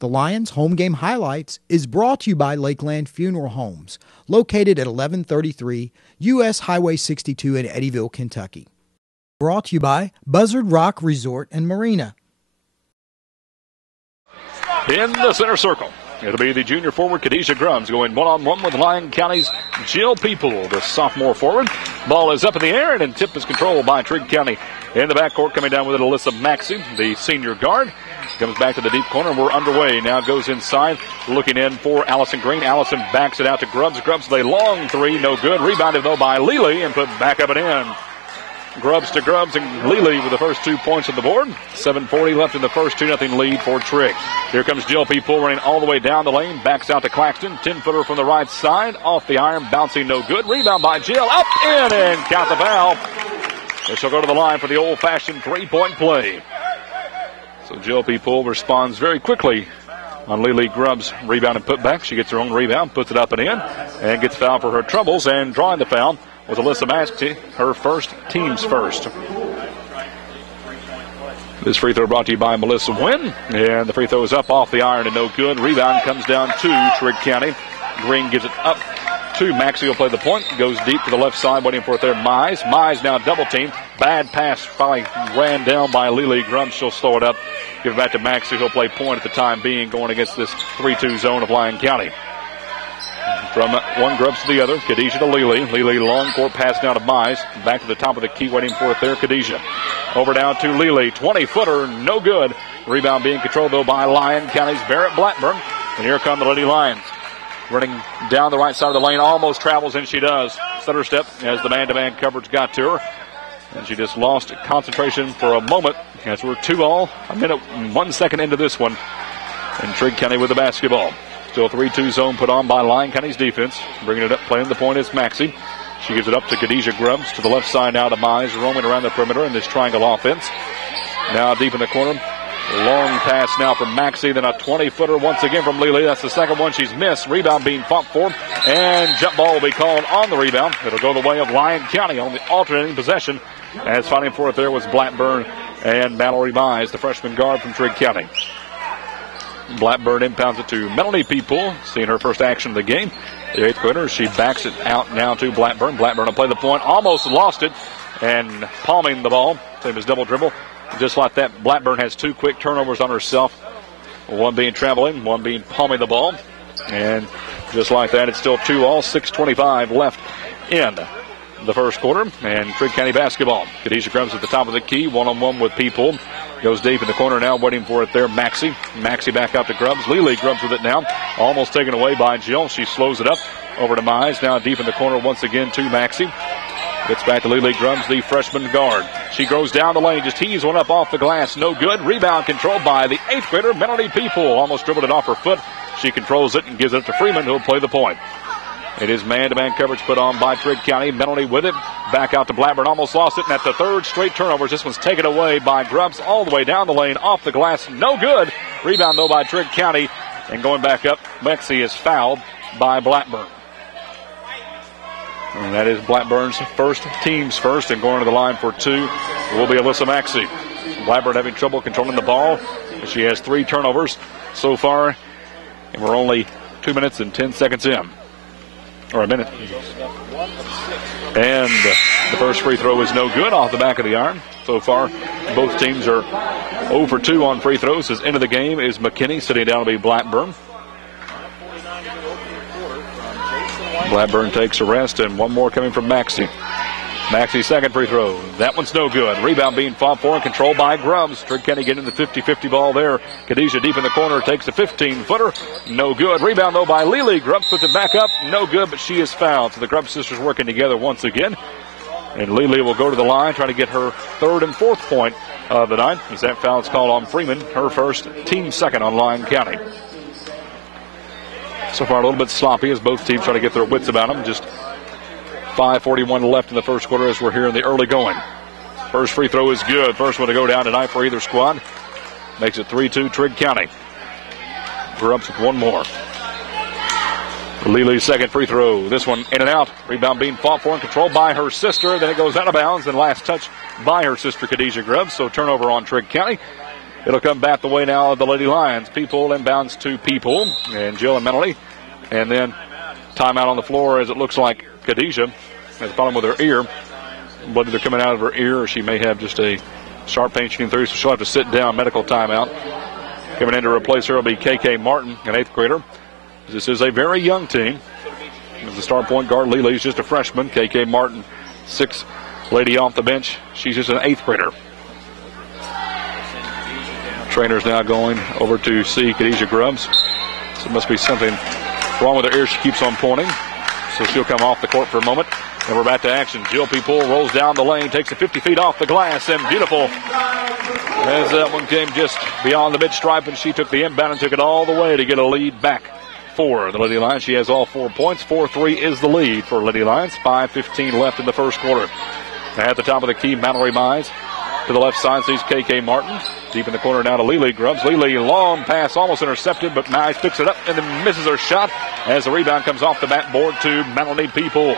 The Lions Home Game Highlights is brought to you by Lakeland Funeral Homes, located at 1133 U.S. Highway 62 in Eddyville, Kentucky. Brought to you by Buzzard Rock Resort and Marina. In the center circle, it'll be the junior forward, Khadijah Grubbs, going one-on-one with Lyon County's Jill People, the sophomore forward. Ball is up in the air, and tip is controlled by Trigg County. In the backcourt, coming down with it, Alyssa Maxey, the senior guard. Comes back to the deep corner. We're underway. Now goes inside. Looking in for Allison Green. Allison backs it out to Grubbs. Grubbs with a long three. No good. Rebounded, though, by Lely and put back up and in. Grubbs to Grubbs and Lely with the first 2 points on the board. 7:40 left in the first, 2-0 lead for Trigg. Here comes Jill People running all the way down the lane. Backs out to Claxton. 10-footer from the right side. Off the iron. Bouncing, no good. Rebound by Jill. Up, in, and count the foul. And she'll go to the line for the old-fashioned three-point play. So Jill People responds very quickly on Lily Grubbs' rebound and putback. She gets her own rebound, puts it up and in, and gets fouled for her troubles. And drawing the foul was Alyssa Maxey, her first, team's first. This free throw brought to you by Melissa Wynn. And the free throw is up off the iron and no good. Rebound comes down to Trigg County. Green gives it up to Maxey. Will play the point. Goes deep to the left side, waiting for it there. Mize. Mize now double team. Bad pass finally ran down by Lily Grubbs. She'll slow it up. Give it back to Maxey. He'll play point at the time being, going against this 3-2 zone of Lyon County. From one Grubbs to the other. Khadijah to Lely. Lely long court pass now to Mize. Back to the top of the key, waiting for it there. Khadijah. Over down to Lely. 20-footer. No good. Rebound being controlled, though, by Lyon County's Barrett Blackburn. And here come the Lady Lions. Running down the right side of the lane, almost travels, and she does. Stutter step as the man-to-man coverage got to her. And she just lost concentration for a moment as we're 2-all. A minute, 1 second into this one. And Trigg County with the basketball. Still 3-2 zone put on by Lyon County's defense. Bringing it up, playing the point is Maxey. She gives it up to Khadijah Grubbs. To the left side now to Mize, roaming around the perimeter in this triangle offense. Now deep in the corner. Long pass now from Maxey, then a 20-footer once again from Lely. That's the second one she's missed. Rebound being fought for, and jump ball will be called on the rebound. It'll go the way of Lyon County on the alternating possession. As fighting for it there was Blackburn and Mallory Mize, the freshman guard from Trigg County. Blackburn impounds it to Melanie People, seeing her first action of the game. The eighth grader, she backs it out now to Blackburn. Blackburn will play the point, almost lost it, and palming the ball. Same as double dribble. Just like that, Blackburn has 2 quick turnovers on herself. One being traveling, one being palming the ball. And just like that, it's still 2-all, 6:25 left in the first quarter. And Trigg County basketball. Khadijah Grubbs at the top of the key, one-on-one with People. Goes deep in the corner now, waiting for it there, Maxey. Maxey back out to Grubbs. Lily Grubbs with it now. Almost taken away by Jill. She slows it up. Over to Mize. Now deep in the corner once again to Maxey. Gets back to Lily Grubbs, the freshman guard. She goes down the lane, just tees one up off the glass. No good. Rebound controlled by the 8th grader, Melanie People. Almost dribbled it off her foot. She controls it and gives it to Freeman, who'll play the point. It is man-to-man coverage put on by Trigg County. Melanie with it. Back out to Blackburn. Almost lost it. And at the third straight turnovers, this one's taken away by Grubbs all the way down the lane, off the glass. No good. Rebound, though, by Trigg County. And going back up, Maxey is fouled by Blackburn. And that is Blackburn's first, team's first, and going to the line for 2 will be Alyssa Maxey. Blackburn having trouble controlling the ball. She has 3 turnovers so far, and we're only 2 minutes and 10 seconds in. Or a minute. And the first free throw is no good off the back of the iron. So far, both teams are 0 for 2 on free throws. As end of the game is McKinney, sitting down to be Blackburn. Blackburn takes a rest, and one more coming from Maxey. Maxey's second free throw. That one's no good. Rebound being fought for and controlled by Grubbs. Trigg County getting the 50-50 ball there. Khadijah deep in the corner takes a 15-footer. No good. Rebound, though, by Lily. Grubbs puts it back up. No good, but she is fouled. So the Grubbs sisters working together once again. And Lily will go to the line, trying to get her 3rd and 4th point of the night. As that foul is called on Freeman, her first, team second on Lyon County. So far a little bit sloppy as both teams try to get their wits about them. Just 5:41 left in the first quarter as we're here in the early going. First free throw is good. First one to go down tonight for either squad. Makes it 3-2 Trigg County. Grubbs with one more. Lily's second free throw. This one in and out. Rebound being fought for and controlled by her sister. Then it goes out of bounds and last touch by her sister Khadijah Grubbs. So turnover on Trigg County. It'll come back the way now of the Lady Lions. People inbounds to People and Jill and Mentally. And then timeout on the floor as it looks like Khadijah has the problem with her ear. Blood either coming out of her ear or she may have just a sharp pain shooting through, so she'll have to sit down. Medical timeout. Coming in to replace her will be KK Martin, an 8th grader. This is a very young team. As the star point guard, Lily is just a freshman. KK Martin, 6th lady off the bench. She's just an 8th grader. Trainer's now going over to see Khadijah Grubbs. So it must be something wrong with her ear. She keeps on pointing. So she'll come off the court for a moment. And we're back to action. Jill People rolls down the lane, takes it 50 feet off the glass, and beautiful. As that one came just beyond the mid-stripe, and she took the inbound and took it all the way to get a lead back for the Lady Lions. She has all 4 points. 4-3 is the lead for Lady Lions. 5:15 left in the first quarter. At the top of the key, Mallory Mize. To the left side sees KK Martin. Deep in the corner now to Lily Grubbs. Lily, long pass, almost intercepted, but Mize picks it up and then misses her shot as the rebound comes off the backboard to Melanie People.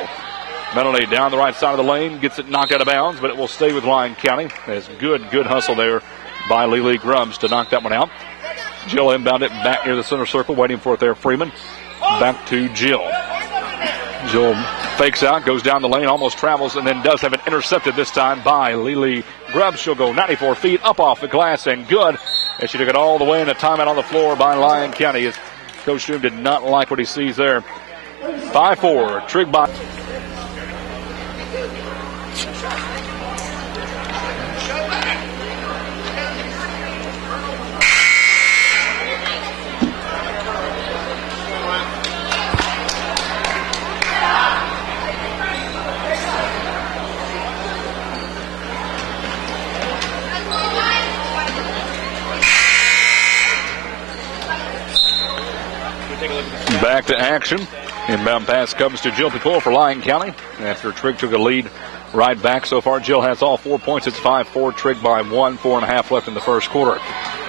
Melanie down the right side of the lane, gets it knocked out of bounds, but it will stay with Lyon County. There's good hustle there by Lily Grubbs to knock that one out. Jill inbound it back near the center circle, waiting for it there. Freeman back to Jill. Jill fakes out, goes down the lane, almost travels, and then does have it intercepted this time by Lily Grubbs. She'll go 94 feet up off the glass and good. And she took it all the way in a timeout on the floor by Lyon County. As Coach Doom did not like what he sees there. 5-4, Trigg by. Back to action. Inbound pass comes to Jill People for Lyon County. After Trigg took a lead right back. So far, Jill has all 4 points. It's 5-4. Trigg by 1. 4.5 left in the first quarter.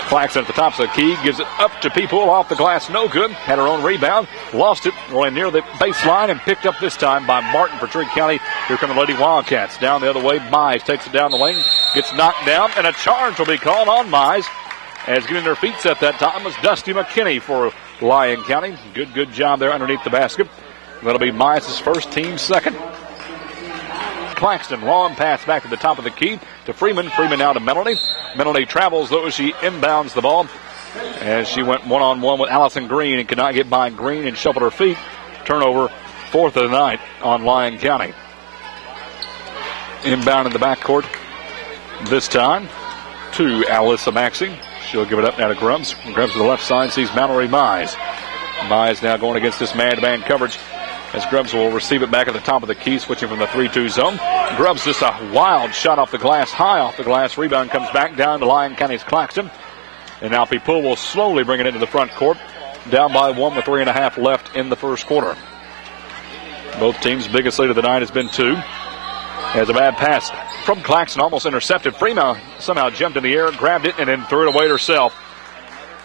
Claxton at the top of the key. Gives it up to People. Off the glass. No good. Had her own rebound. Lost it. Rolling near the baseline and picked up this time by Martin for Trigg County. Here come the Lady Wildcats. Down the other way. Mize takes it down the lane. Gets knocked down. And a charge will be called on Mize. As getting their feet set that time was Dusty McKinney for Lyon County. Good job there underneath the basket. That'll be Mize's first, team second. Claxton, long pass back to the top of the key to Freeman. Freeman now to Melanie. Melanie travels, though, as she inbounds the ball. As she went one-on-one with Allison Green and could not get by Green and shuffled her feet. Turnover, 4th of the night on Lyon County. Inbound in the backcourt this time to Alyssa Maxey. She'll give it up now to Grubbs. Grubbs to the left side sees Mallory Mize. Mize now going against this man-to-man coverage as Grubbs will receive it back at the top of the key, switching from the 3-2 zone. Grubbs just a wild shot off the glass, high off the glass. Rebound comes back down to Lyon County's Claxton. And now People will slowly bring it into the front court. Down by 1 with 3.5 left in the first quarter. Both teams' biggest lead of the night has been 2. Has a bad pass from Claxton, almost intercepted. Freeman somehow jumped in the air, grabbed it, and then threw it away herself.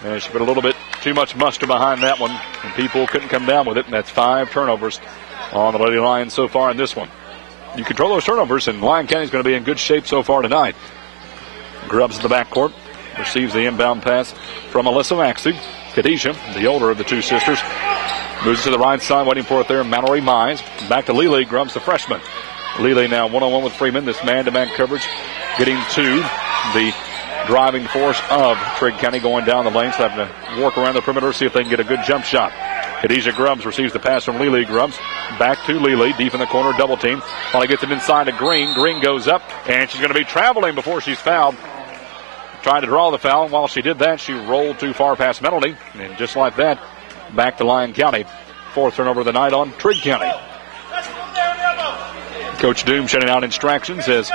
And she put a little bit too much muster behind that one, and People couldn't come down with it. And that's 5 turnovers on the Lady Lions so far in this one. You control those turnovers, and Lyon County's going to be in good shape so far tonight. Grubbs in the backcourt, receives the inbound pass from Alyssa Maxey. Khadijah, the older of the two sisters, moves to the right side, waiting for it there. Mallory Mize. Back to Lily Grubbs, the freshman. Lily now one-on-one with Freeman. This man-to-man coverage getting to the driving force of Trigg County going down the lane. So having to work around the perimeter, see if they can get a good jump shot. Khadijah Grubbs receives the pass from Lily Grubbs. Back to Lily, deep in the corner, double team. Finally gets it inside to Green. Green goes up, and she's going to be traveling before she's fouled. Trying to draw the foul. While she did that, she rolled too far past Melody. And just like that, back to Lyon County. 4th turnover of the night on Trigg County. Coach Doom shutting out instructions as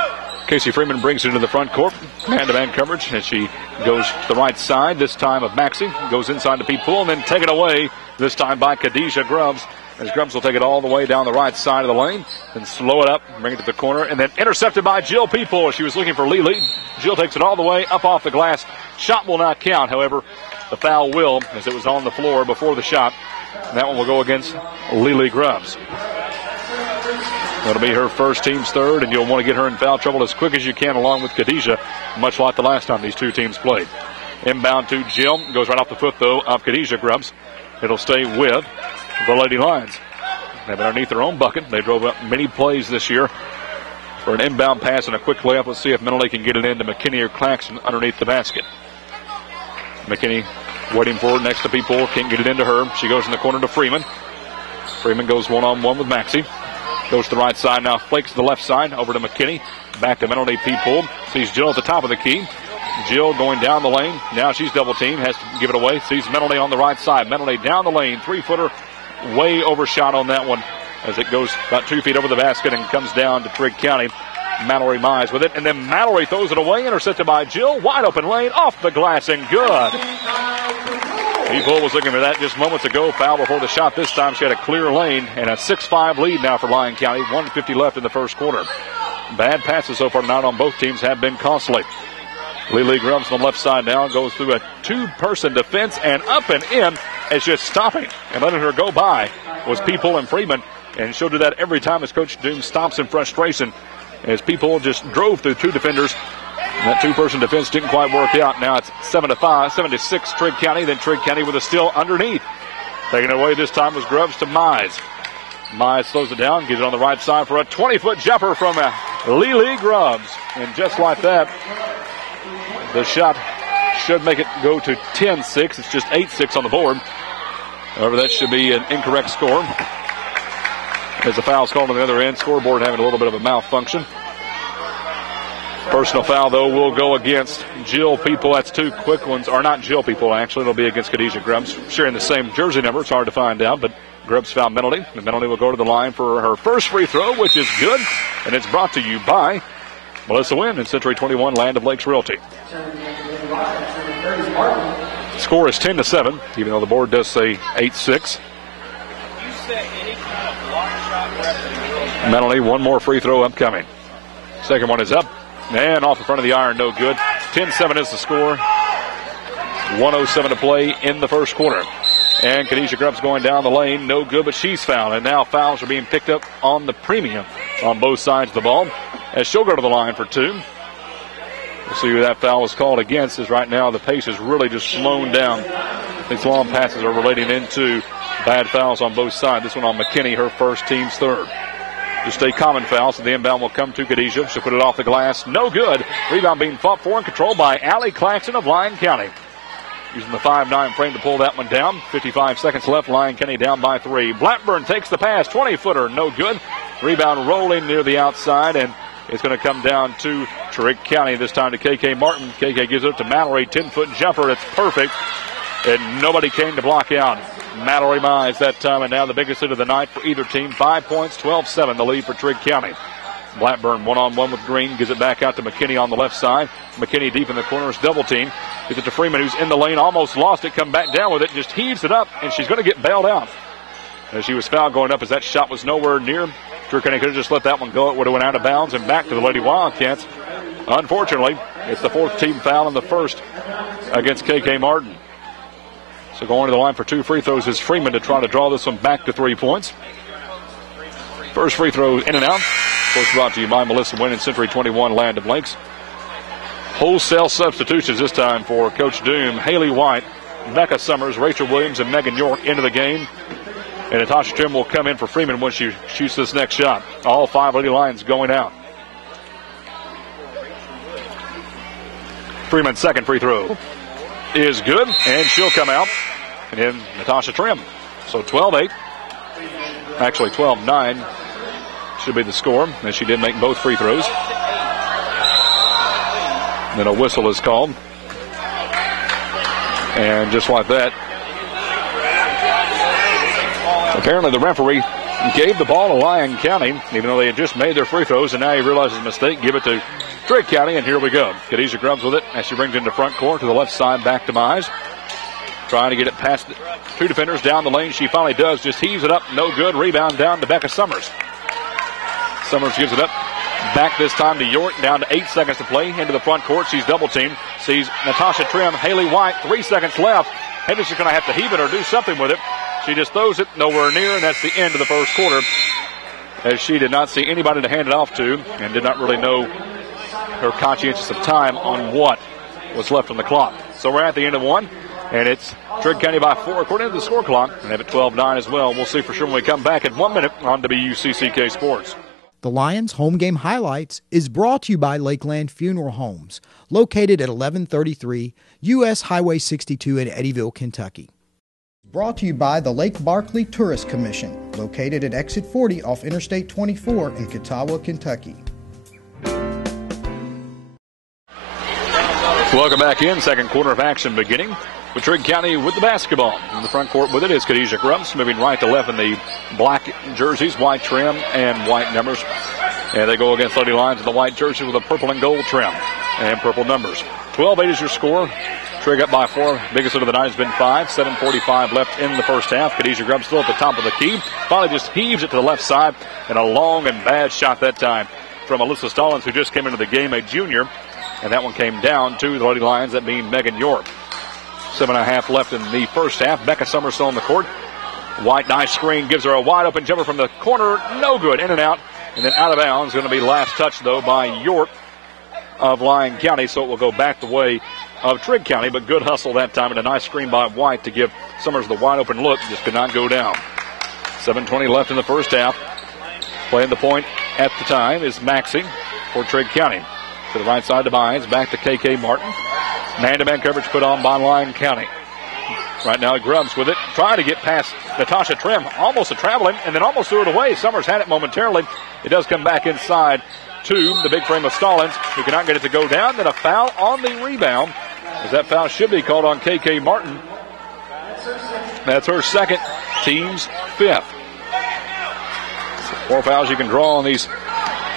Casey Freeman brings it into the front court. Man-to-man coverage as she goes to the right side, this time of Maxey. Goes inside to People and then taken away, this time by Khadijah Grubbs. As Grubbs will take it all the way down the right side of the lane and slow it up, bring it to the corner, and then intercepted by Jill People. She was looking for Lily. Jill takes it all the way up off the glass. Shot will not count, however. The foul will, as it was on the floor before the shot. And that one will go against Lily Grubbs. That'll be her first, team's third, and you'll want to get her in foul trouble as quick as you can along with Khadijah, much like the last time these two teams played. Inbound to Jill. Goes right off the foot, though, of Khadijah Grubbs. It'll stay with the Lady Lions. They've been underneath their own bucket. They drove up many plays this year for an inbound pass and a quick layup. Let's see if Menolde can get it into McKinney or Claxton underneath the basket. McKinney waiting for it next to people. Can't get it into her. She goes in the corner to Freeman. Freeman goes one-on-one with Maxey. Goes to the right side now. Flakes to the left side. Over to McKinney. Back to Menolde P-Pool. Sees Jill at the top of the key. Jill going down the lane. Now she's double teamed. Has to give it away. Sees Menolde on the right side. Menolde down the lane. 3-footer. Way overshot on that one as it goes about 2 feet over the basket and comes down to Trigg County. Mallory Mize with it. And then Mallory throws it away. Intercepted by Jill. Wide open lane. Off the glass and good. P-Pool was looking for that just moments ago. Foul before the shot. This time she had a clear lane and a 6-5 lead now for Lyon County. 1:50 left in the first quarter. Bad passes so far tonight on both teams have been costly. Lily Grubbs on the left side now goes through a two-person defense and up and in as just stopping and letting her go by was P-Pool and Freeman. And she'll do that every time as Coach Doom stops in frustration as P-Pool just drove through two defenders. And that two-person defense didn't quite work out. Now it's 7-6 Trigg County. Then Trigg County with a steal underneath. Taking it away this time was Grubbs to Mize. Mize slows it down, gives it on the right side for a 20-foot jumper from Lily Grubbs. And just like that, the shot should make it go to 10-6. It's just 8-6 on the board. However, that should be an incorrect score. As the foul's called on the other end, scoreboard having a little bit of a malfunction. Personal foul, though, will go against Jill People. That's two quick ones. Or not Jill People, actually. It'll be against Khadijah Grubbs. Sharing the same jersey number. It's hard to find out, but Grubbs fouled Menolde. And Menolde will go to the line for her first free throw, which is good. And it's brought to you by Melissa Wynn and Century 21 Land of Lakes Realty. Score is 10-7, even though the board does say 8-6. Menolde, one more free throw upcoming. Second one is up. And off in front of the iron, no good. 10-7 is the score. 1:07 to play in the first quarter. And Khadijah Grubbs going down the lane, no good, but she's fouled. And now fouls are being picked up on the premium on both sides of the ball as she'll go to the line for two. We'll see who that foul was called against, as right now the pace is really just slowing down. These long passes are relating into bad fouls on both sides. This one on McKinney, her first, team's third. Just a common foul, so the inbound will come to Khadijah. She'll put it off the glass. No good. Rebound being fought for and controlled by Allie Claxton of Lyon County. Using the 5'9" frame to pull that one down. 55 seconds left. Lyon County down by 3. Blackburn takes the pass. 20-footer. No good. Rebound rolling near the outside, and it's going to come down to Trigg County. This time to KK Martin. KK gives it up to Mallory. 10-foot jumper. It's perfect. And nobody came to block out. Mallory Mize that time, and now the biggest hit of the night for either team. 5 points, 12-7, the lead for Trigg County. Blackburn one-on-one with Green, gives it back out to McKinney on the left side. McKinney deep in the corner is double team. Gives it to Freeman, who's in the lane, almost lost it, come back down with it, just heaves it up, and she's going to get bailed out. As she was fouled going up, as that shot was nowhere near. Trigg County could have just let that one go. It would have went out of bounds and back to the Lady Wildcats. Unfortunately, it's the fourth team foul and the first against KK Martin. So going to the line for two free throws is Freeman to try to draw this one back to 3 points. First free throw in and out. Of course, brought to you by Melissa Wynn and Century 21 Land of Lakes. Wholesale substitutions this time for Coach Doom. Haley White, Becca Summers, Rachel Williams, and Megan York into the game. And Natasha Trim will come in for Freeman when she shoots this next shot. All 5 Lady Lions going out. Freeman's second free throw is good, and she'll come out. And then Natasha Trim. So 12-8. Actually 12-9 should be the score, as she did make both free throws. And then a whistle is called. And just like that, apparently the referee gave the ball to Lyon County, even though they had just made their free throws, and now he realizes his mistake. Give it to Trigg County, and here we go. Khadijah Grubbs with it as she brings it into front court to the left side, back to Mize. Trying to get it past two defenders down the lane. She finally does. Just heaves it up. No good. Rebound down to Becca Summers. Summers gives it up. Back this time to York. Down to 8 seconds to play. Into the front court. She's double teamed. Sees Natasha Trim. Haley White. 3 seconds left. Henderson's going to have to heave it or do something with it. She just throws it nowhere near, and that's the end of the first quarter, as she did not see anybody to hand it off to and did not really know her conscientious of time on what was left on the clock. So we're at the end of one, and it's Trigg County by 4 according to the score clock, and have it 12-9 as well. We'll see for sure when we come back in 1 minute on WCCK Sports. The Lions home game highlights is brought to you by Lakeland Funeral Homes, located at 1133 U.S. Highway 62 in Eddyville, Kentucky. Brought to you by the Lake Barkley Tourist Commission, located at Exit 40 off Interstate 24 in Catawba, Kentucky. Welcome back in. Second quarter of action beginning with Trigg County with the basketball. In the front court with it is Khadijah Grubbs, moving right to left in the black jerseys, white trim and white numbers. And they go against Lady Lions in the white jerseys with a purple and gold trim and purple numbers. 12-8 is your score. Trigg up by 4. Biggest of the night has been 5. 7:45 left in the first half. Khadijah Grubbs still at the top of the key. Finally just heaves it to the left side. And a long and bad shot that time from Alyssa Stallings, who just came into the game, a junior. And that one came down to the Lady Lions, that being Megan York. 7.5 left in the first half. Becca Summers still on the court. White nice screen gives her a wide open jumper from the corner. No good. In and out. And then out of bounds. Going to be last touch, though, by York of Lyon County. So it will go back the way of Trigg County. But good hustle that time. And a nice screen by White to give Summers the wide open look. Just could not go down. 7:20 left in the first half. Playing the point at the time is Maxey for Trigg County. To the right side to Bynes, back to KK Martin. Man-to-man coverage put on by Lyon County. Right now Grubbs with it, trying to get past Natasha Trim, almost a traveling, and then almost threw it away. Summers had it momentarily. It does come back inside to the big frame of Stallings, who cannot get it to go down. Then a foul on the rebound, as that foul should be called on KK Martin. That's her second, team's fifth. So 4 fouls you can draw on these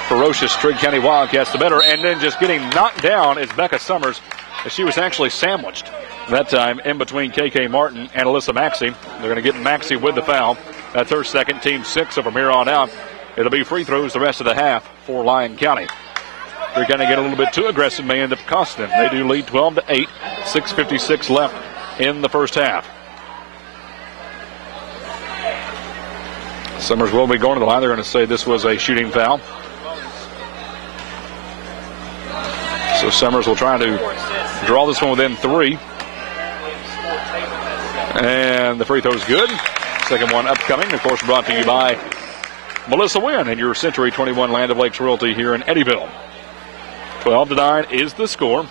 ferocious Trigg County Wildcats, the better. And then just getting knocked down is Becca Summers, as she was actually sandwiched that time in between KK Martin and Alyssa Maxey. They're going to get Maxey with the foul. That's her second, team 6. So from here on out, it'll be free throws the rest of the half for Lyon County. They're going to get a little bit too aggressive, may end up costing them. They do lead 12-8, 6:56 left in the first half. Summers will be going to the line. They're going to say this was a shooting foul. So Summers will try to draw this one within 3. And the free throw is good. Second one upcoming, of course, brought to you by Melissa Wynn and your Century 21 Land of Lakes Realty here in Eddyville. 12-9 is the score.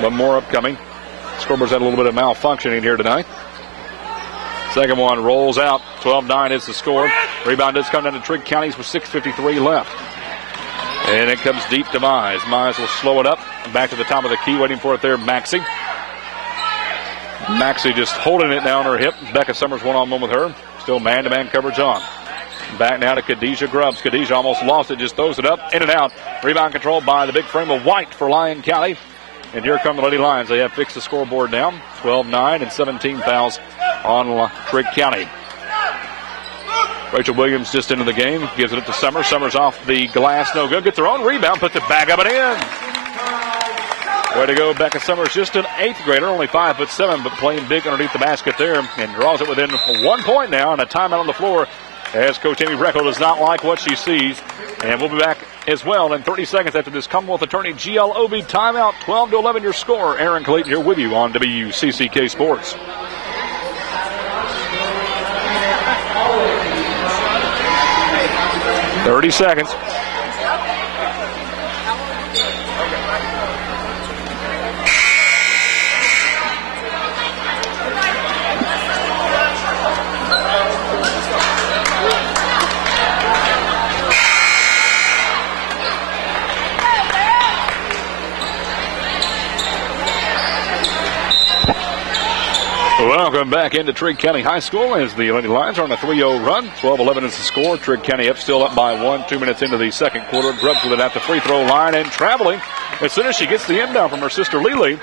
One more upcoming. Scoreboard's had a little bit of malfunctioning here tonight. Second one rolls out. 12-9 is the score. Rebound does come down to Trigg County's with 6:53 left. And it comes deep to Mize. Mize will slow it up. Back to the top of the key, waiting for it there, Maxey. Maxey just holding it down her hip. Becca Summers one-on-one with her. Still man-to-man coverage on. Back now to Khadijah Grubbs. Khadijah almost lost it, just throws it up, in and out. Rebound controlled by the big frame of White for Lyon County. And here come the Lady Lions. They have fixed the scoreboard down. 12-9 and 17 fouls on Trigg County. Rachel Williams just into the game. Gives it up to Summers. Summers off the glass. No good. Gets her own rebound. Puts it back up and in. Way to go, Becca Summers. Just an 8th grader. Only 5'7", but playing big underneath the basket there. And draws it within 1 point now. And a timeout on the floor, as Coach Amy Breckel does not like what she sees. And we'll be back as well in 30 seconds after this Commonwealth Attorney GLOB timeout. 12-11 your score. Aaron Clayton here with you on WCCK Sports. .30 seconds. Welcome back into Trigg County High School as the Lady Lions are on a 3-0 run. 12-11 is the score. Trigg County still up by 1. 2 minutes into the second quarter. Grubbs with it at the free throw line and traveling as soon as she gets the inbound from her sister Lily.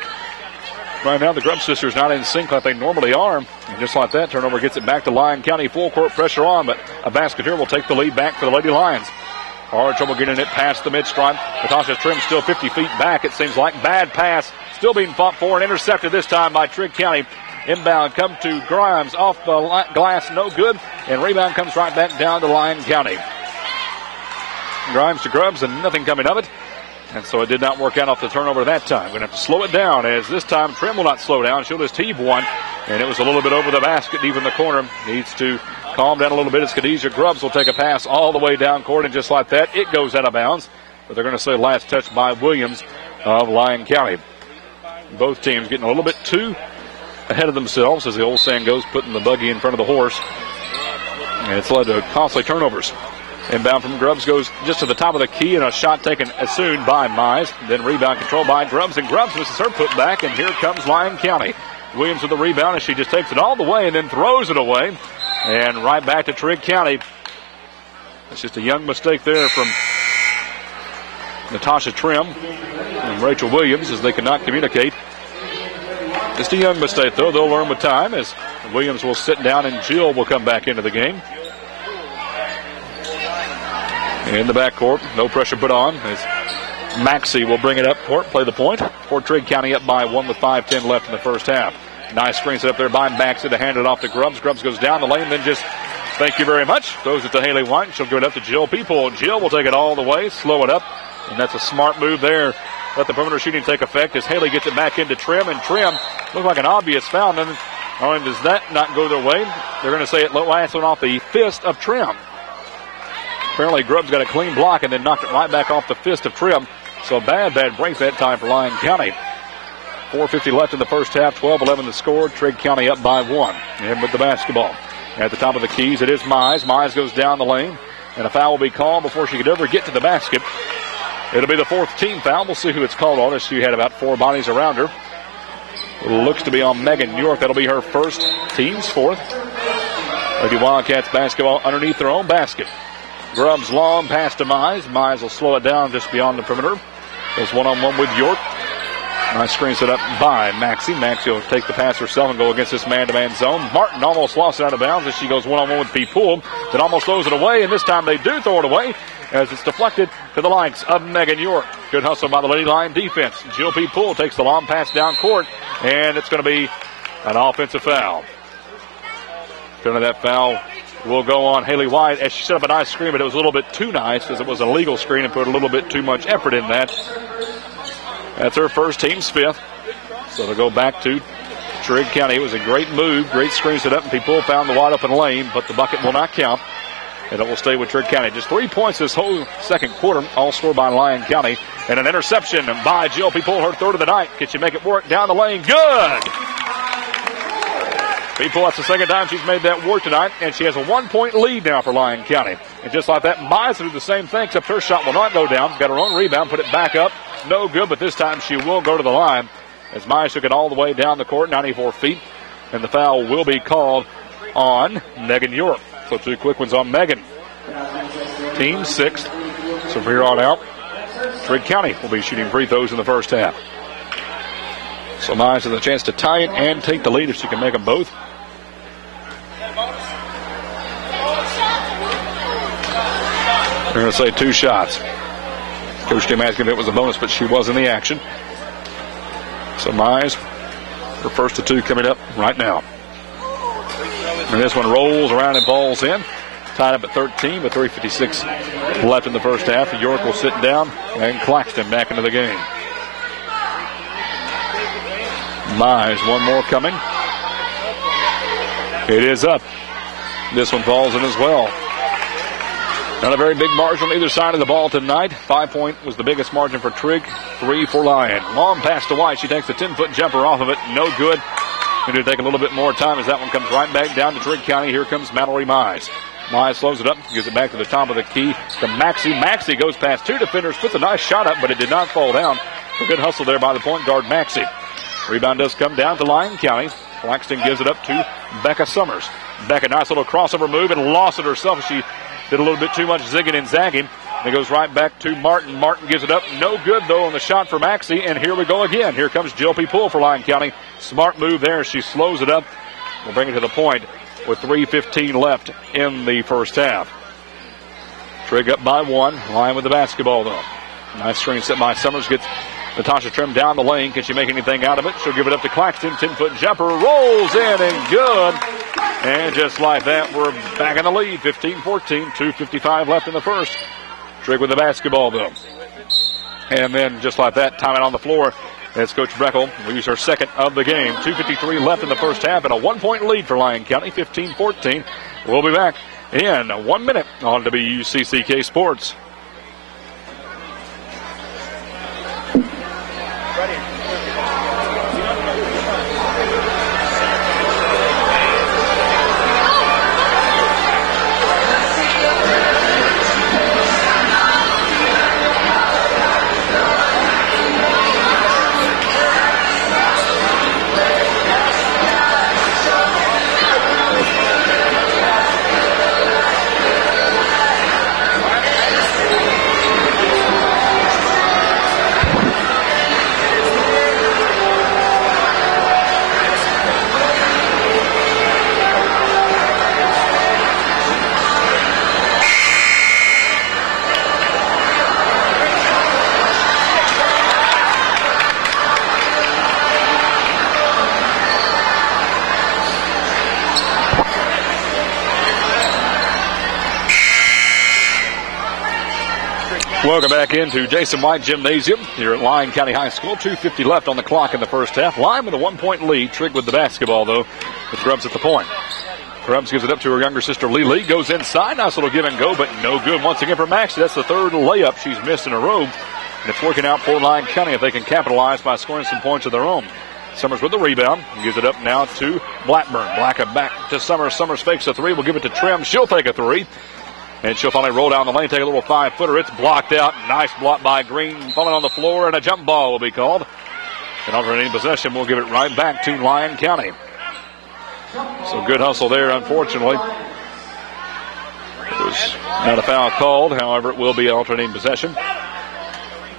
Right now the Grubbs sisters not in sync like they normally are. And just like that, turnover gets it back to Lyon County. Full court pressure on, but a basket here will take the lead back for the Lady Lions. Hard trouble getting it past the mid-stripe. Natasha Trim still 50 feet back, it seems like. Bad pass. Still being fought for and intercepted this time by Trigg County. Inbound come to Grimes off the glass, no good. And rebound comes right back down to Lyon County. Grimes to Grubbs and nothing coming of it. And so it did not work out off the turnover that time. Going to have to slow it down, as this time Trim will not slow down. She'll just heave one. And it was a little bit over the basket, deep in the corner. Needs to calm down a little bit as Khadijah Grubbs will take a pass all the way down court. And just like that, it goes out of bounds. But they're going to say last touch by Williams of Lyon County. Both teams getting a little bit too ahead of themselves, as the old saying goes, putting the buggy in front of the horse. And it's led to costly turnovers. Inbound from Grubbs goes just to the top of the key, and a shot taken as soon by Mize. Then rebound controlled by Grubbs, and Grubbs misses her putback, and here comes Lyon County. Williams with the rebound, and she just takes it all the way and then throws it away. And right back to Trigg County. It's just a young mistake there from Natasha Trim and Rachel Williams, as they could not communicate. Just a young mistake, though. They'll learn with time, as Williams will sit down and Jill will come back into the game. In the backcourt, no pressure put on, as Maxey will bring it up court, play the point. For Trigg County up by 1 with 5:10 left in the first half. Nice screen set up there by Maxey to hand it off to Grubbs. Grubbs goes down the lane, then just thank you very much. Throws it to Haley White. She'll give it up to Jill People. Jill will take it all the way, slow it up, and that's a smart move there. Let the perimeter shooting take effect as Haley gets it back into Trim, and Trim looked like an obvious foul. And not only does that not go their way, they're going to say it last one off the fist of Trim. Apparently Grubbs got a clean block and then knocked it right back off the fist of Trim. So bad break that time for Lyon County. 4:50 left in the first half, 12-11 the score. Trigg County up by 1. And with the basketball at the top of the keys, it is Mize. Mize goes down the lane, and a foul will be called before she could ever get to the basket. It'll be the 4th team foul. We'll see who it's called on, as she had about 4 bodies around her. Looks to be on Megan York. That'll be her first, team's 4th. Lady Wildcats basketball underneath their own basket. Grubbs long pass to Mize. Mize will slow it down just beyond the perimeter. Goes one-on-one with York. Nice screen set up by Maxey. Maxey will take the pass herself and go against this man-to-man zone. Martin almost lost it out of bounds as she goes one-on-one with P. Poole. Then almost throws it away, and this time they do throw it away as it's deflected to the likes of Megan York. Good hustle by the Lady Lion defense. Jill P. Poole takes the long pass down court, and it's going to be an offensive foul. That foul will go on Haley White as she set up a nice screen, but it was a little bit too nice as it was a legal screen and put a little bit too much effort in that. That's her first, team's 5th. So they'll go back to Trigg County. It was a great move, great screen set up, and people found the wide open lane, but the bucket will not count. And it will stay with Trigg County. Just 3 points this whole second quarter, all scored by Lyon County. And an interception by Jill People, her 3rd of the night. Can she make it work down the lane? Good! People, that's the second time she's made that work tonight, and she has a 1-point lead now for Lyon County. And just like that, Mize will do the same thing, except her shot will not go down. Got her own rebound, put it back up. No good, but this time she will go to the line as Mize took it all the way down the court, 94 feet. And the foul will be called on Megan York. So 2 quick ones on Megan. Team 6th. So from here on out, Trigg County will be shooting free throws in the first half. So Mize has a chance to tie it and take the lead if she can make them both. They're going to say 2 shots. Coach Tim asking if it was a bonus, but she was in the action. So Mize, her first of 2 coming up right now. And this one rolls around and falls in. Tied up at 13 with 3:56 left in the first half. York will sit down, and Claxton back into the game. Mize, one more coming. It is up. This one falls in as well. Not a very big margin on either side of the ball tonight. 5-point was the biggest margin for Trigg, 3 for Lyon. Long pass to White. She takes the 10-foot jumper off of it. No good. Going to take a little bit more time as that one comes right back down to Trigg County. Here comes Mallory Mize. Mize slows it up, gives it back to the top of the key to Maxey. Maxey goes past 2 defenders, puts a nice shot up, but it did not fall down. A good hustle there by the point guard, Maxey. Rebound does come down to Lyon County. Claxton gives it up to Becca Summers. Becca, nice little crossover move and lost it herself. She did a little bit too much zigging and zagging. And it goes right back to Martin. Martin gives it up. No good, though, on the shot for Maxey. And here we go again. Here comes Jill P. Poole for Lyon County. Smart move there. She slows it up. We'll bring it to the point with 3:15 left in the first half. Trigg up by 1. Lyon with the basketball, though. Nice screen set by Summers. Gets Natasha Trim down the lane. Can she make anything out of it? She'll give it up to Claxton. 10-foot jumper. Rolls in and good. And just like that, we're back in the lead. 15-14. 2:55 left in the first. Trigg with the basketball, though. And then just like that, timeout on the floor. As Coach Breckel will use her second of the game. 2:53 left in the first half and a 1-point lead for Lyon County, 15-14. We'll be back in 1 minute on WUCCK Sports. Welcome back into Jason White Gymnasium here at Lyon County High School. 2:50 left on the clock in the first half. Lyon with a 1-point lead. Trigg with the basketball, though, with Grubbs at the point. Grubbs gives it up to her younger sister, Lily. Goes inside. Nice little give and go, but no good once again for Maxie. That's the third layup she's missed in a row. And it's working out for Lyon County if they can capitalize by scoring some points of their own. Summers with the rebound. Gives it up now to Blackburn. Blackburn back to Summers. Summers fakes a three. We'll give it to Trim. She'll take a three. And she'll finally roll down the lane, take a little 5-footer. It's blocked out. Nice block by Green. Falling on the floor, and a jump ball will be called. And alternating possession, we'll give it right back to Lyon County. So good hustle there, unfortunately. There's not a foul called. However, it will be alternating possession.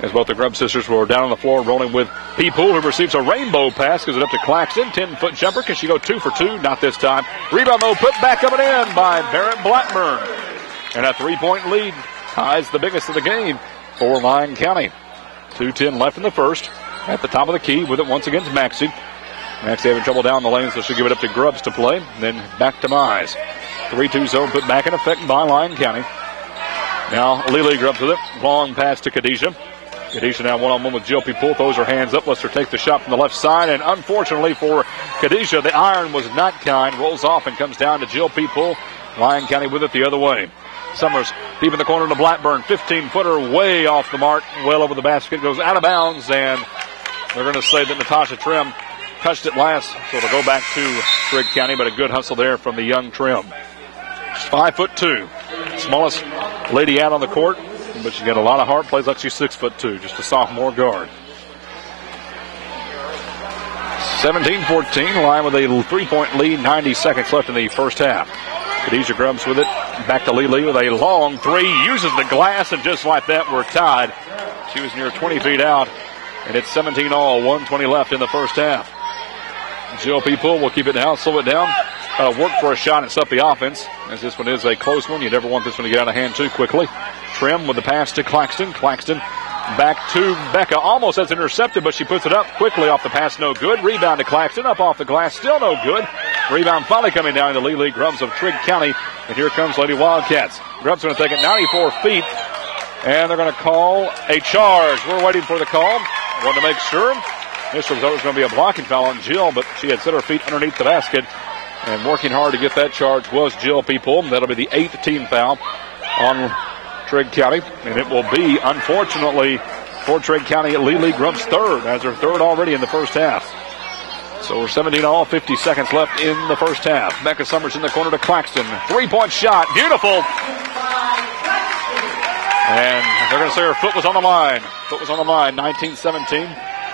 As both the Grubb sisters were down on the floor rolling with P-Pool, who receives a rainbow pass. Gives it up to Claxton. 10-foot jumper. Can she go 2 for 2? Not this time. Rebound, though, put back up and in by Barrett Blackburn. And a 3-point lead ties the biggest of the game for Lyon County. 2:10 left in the first. At the top of the key with it once again to Maxie. Maxie having trouble down the lane, so she'll give it up to Grubbs to play. Then back to Mize. 3-2 zone put back in effect by Lyon County. Now Lily Grubbs with it. Long pass to Khadijah. Khadijah now one-on-one with Jill P-Pool. Throws her hands up. Lets her take the shot from the left side. And unfortunately for Khadijah, the iron was not kind. Rolls off and comes down to Jill P-Pool. Lyon County with it the other way. Summers deep in the corner to Blackburn. 15-footer way off the mark. Well over the basket. Goes out of bounds. And they're going to say that Natasha Trim touched it last. So it'll go back to Trigg County. But a good hustle there from the young Trim. She's 5'2". Smallest lady out on the court. But she's got a lot of heart. Plays like she's 6'2". Just a sophomore guard. 17-14. Lyon with a 3-point lead. 90 seconds left in the first half. Khadijah Grubbs with it. Back to Lily with a long three. Uses the glass, and just like that, we're tied. She was near 20 feet out, and it's 17-all. 1:20 left in the first half. Jill P-Pool will keep it down, slow it down. Work for a shot and set the offense, as this one is a close one. You never want this one to get out of hand too quickly. Trim with the pass to Claxton. Claxton back to Becca. Almost has intercepted, but she puts it up quickly off the pass. No good. Rebound to Claxton. Up off the glass. Still no good. Rebound finally coming down to Lily Grubbs of Trigg County. And here comes Lady Wildcats. Grubbs going to take it 94 feet. And they're going to call a charge. We're waiting for the call. Wanted to make sure. Initially thought it was going to be a blocking foul on Jill, but she had set her feet underneath the basket. And working hard to get that charge was Jill P-Pool. That'll be the 8th team foul on Trigg County. And it will be, unfortunately, for Trigg County, Lily Grubbs' third, as her third already in the first half. So we're 17-all, 50 seconds left in the first half. Becca Summers in the corner to Claxton. 3-point shot. Beautiful. And they're going to say her foot was on the line. Foot was on the line. 19-17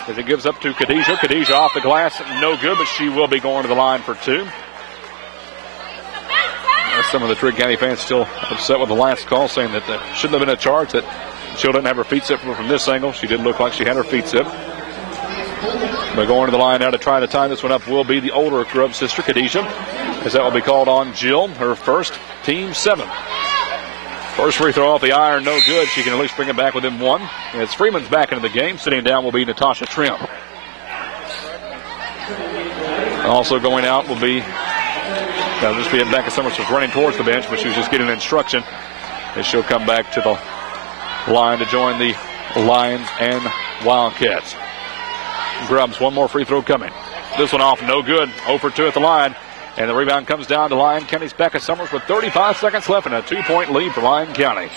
as it gives up to Khadijah. Khadijah off the glass. No good, but she will be going to the line for two. Some of the Trigg County fans still upset with the last call, saying that shouldn't have been a charge, that she didn't have her feet set from this angle. She did look like she had her feet set. But going to the line now to try to tie this one up will be the older Grubbs sister, Khadijah, as that will be called on Jill, her first, team 7. First free throw off the iron, no good. She can at least bring it back within one. As Freeman's back into the game, sitting down will be Natasha Trim. Also going out will be, just being Becca Summers was running towards the bench, but she was just getting instruction as she'll come back to the line to join the Lions and Wildcats. Grubbs, one more free throw coming. This one off, no good. 0 for 2 at the line. And the rebound comes down to Lyon County's Becca Summers with 35 seconds left and a 2-point lead for Lyon County.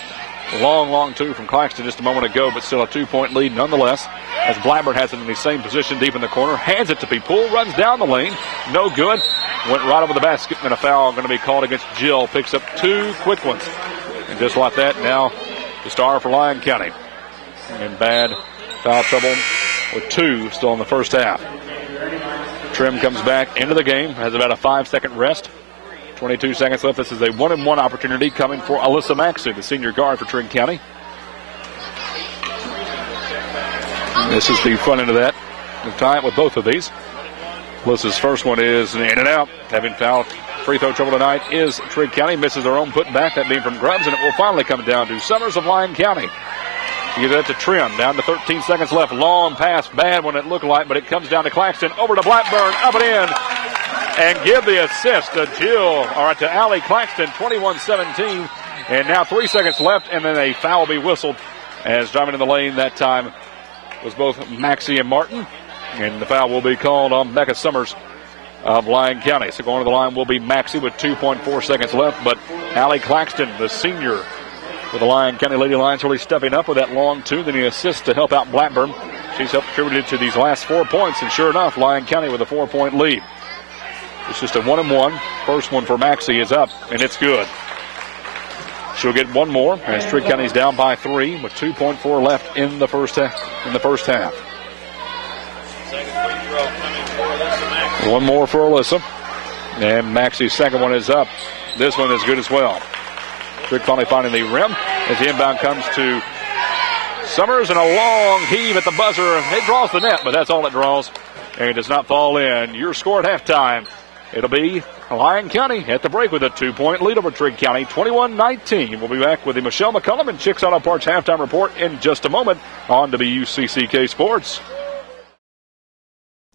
Long two from Claxton just a moment ago, but still a 2-point lead nonetheless. As Blackburn has it in the same position deep in the corner. Hands it to P-Pool, runs down the lane. No good. Went right over the basket, and a foul going to be called against Jill. Picks up 2 quick ones. And just like that, now the star for Lyon County. In bad foul trouble with 2 still in the first half. Trim comes back into the game, has about a 5-second rest. 22 seconds left. This is a 1-and-1 opportunity coming for Alyssa Maxey, the senior guard for Trigg County. This is the front end of that. We'll tie it with both of these. Alyssa's first one is in and out. Having foul free throw trouble tonight is Trigg County. Misses their own putback, that being from Grubbs, and it will finally come down to Summers of Lyon County. Give that to Trim. Down to 13 seconds left. Long pass, bad one it looked like, but it comes down to Claxton. Over to Blackburn, up and in. And give the assist to to Allie Claxton, 21-17. And now 3 seconds left, and then a foul will be whistled as driving in the lane that time was both Maxey and Martin. And the foul will be called on Becca Summers of Lyon County. So going to the line will be Maxey with 2.4 seconds left. But Allie Claxton, the senior with the Lyon County Lady Lions, really stepping up with that long 2. Then he assists to help out Blackburn. She's helped contributed to these last 4 points. And sure enough, Lyon County with a 4-point lead. It's just a 1-and-1. First one for Maxey is up, and it's good. She'll get one more as Trigg County's down by 3 with 2.4 left in the first half. One more for Alyssa. And Maxey's second one is up. This one is good as well. Trigg County finding the rim as the inbound comes to Summers, and a long heave at the buzzer. It draws the net, but that's all it draws. And it does not fall in. Your score at halftime. It'll be Lyon County at the break with a 2-point lead over Trigg County, 21-19. We'll be back with the Michelle McCullum and Chicks Auto Parts halftime report in just a moment on WCCK Sports.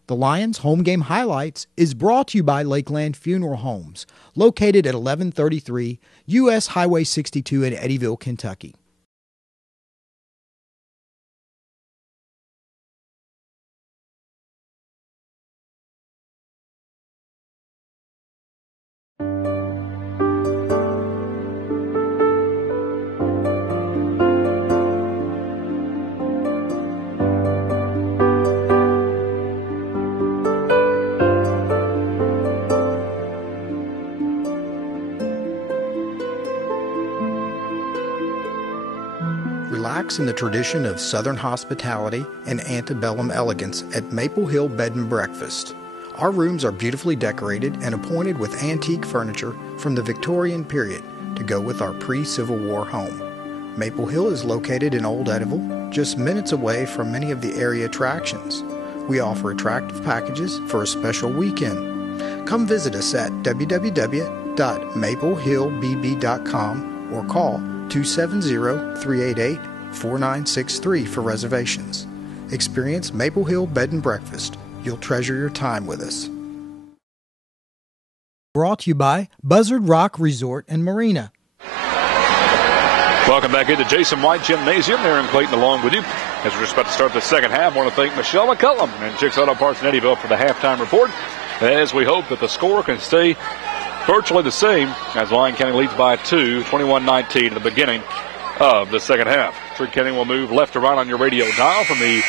The Lions Home Game Highlights is brought to you by Lakeland Funeral Homes, located at 1133 U.S. Highway 62 in Eddyville, Kentucky. Relax in the tradition of Southern hospitality and antebellum elegance at Maple Hill Bed and Breakfast. Our rooms are beautifully decorated and appointed with antique furniture from the Victorian period to go with our pre-Civil War home. Maple Hill is located in Old Eddyville, just minutes away from many of the area attractions. We offer attractive packages for a special weekend. Come visit us at www.maplehillbb.com or call 270-388-4963 for reservations. Experience Maple Hill Bed and Breakfast. You'll treasure your time with us. Brought to you by Buzzard Rock Resort and Marina. Welcome back into Jason White Gymnasium there in Clayton along with you. As we're just about to start the second half, I want to thank Michelle McCullum and Chicks Auto Parts in Eddyville for the halftime report, as we hope that the score can stay virtually the same as Lyon County leads by 2, 21-19 at the beginning of the second half. Trigg County will move left to right on your radio dial from the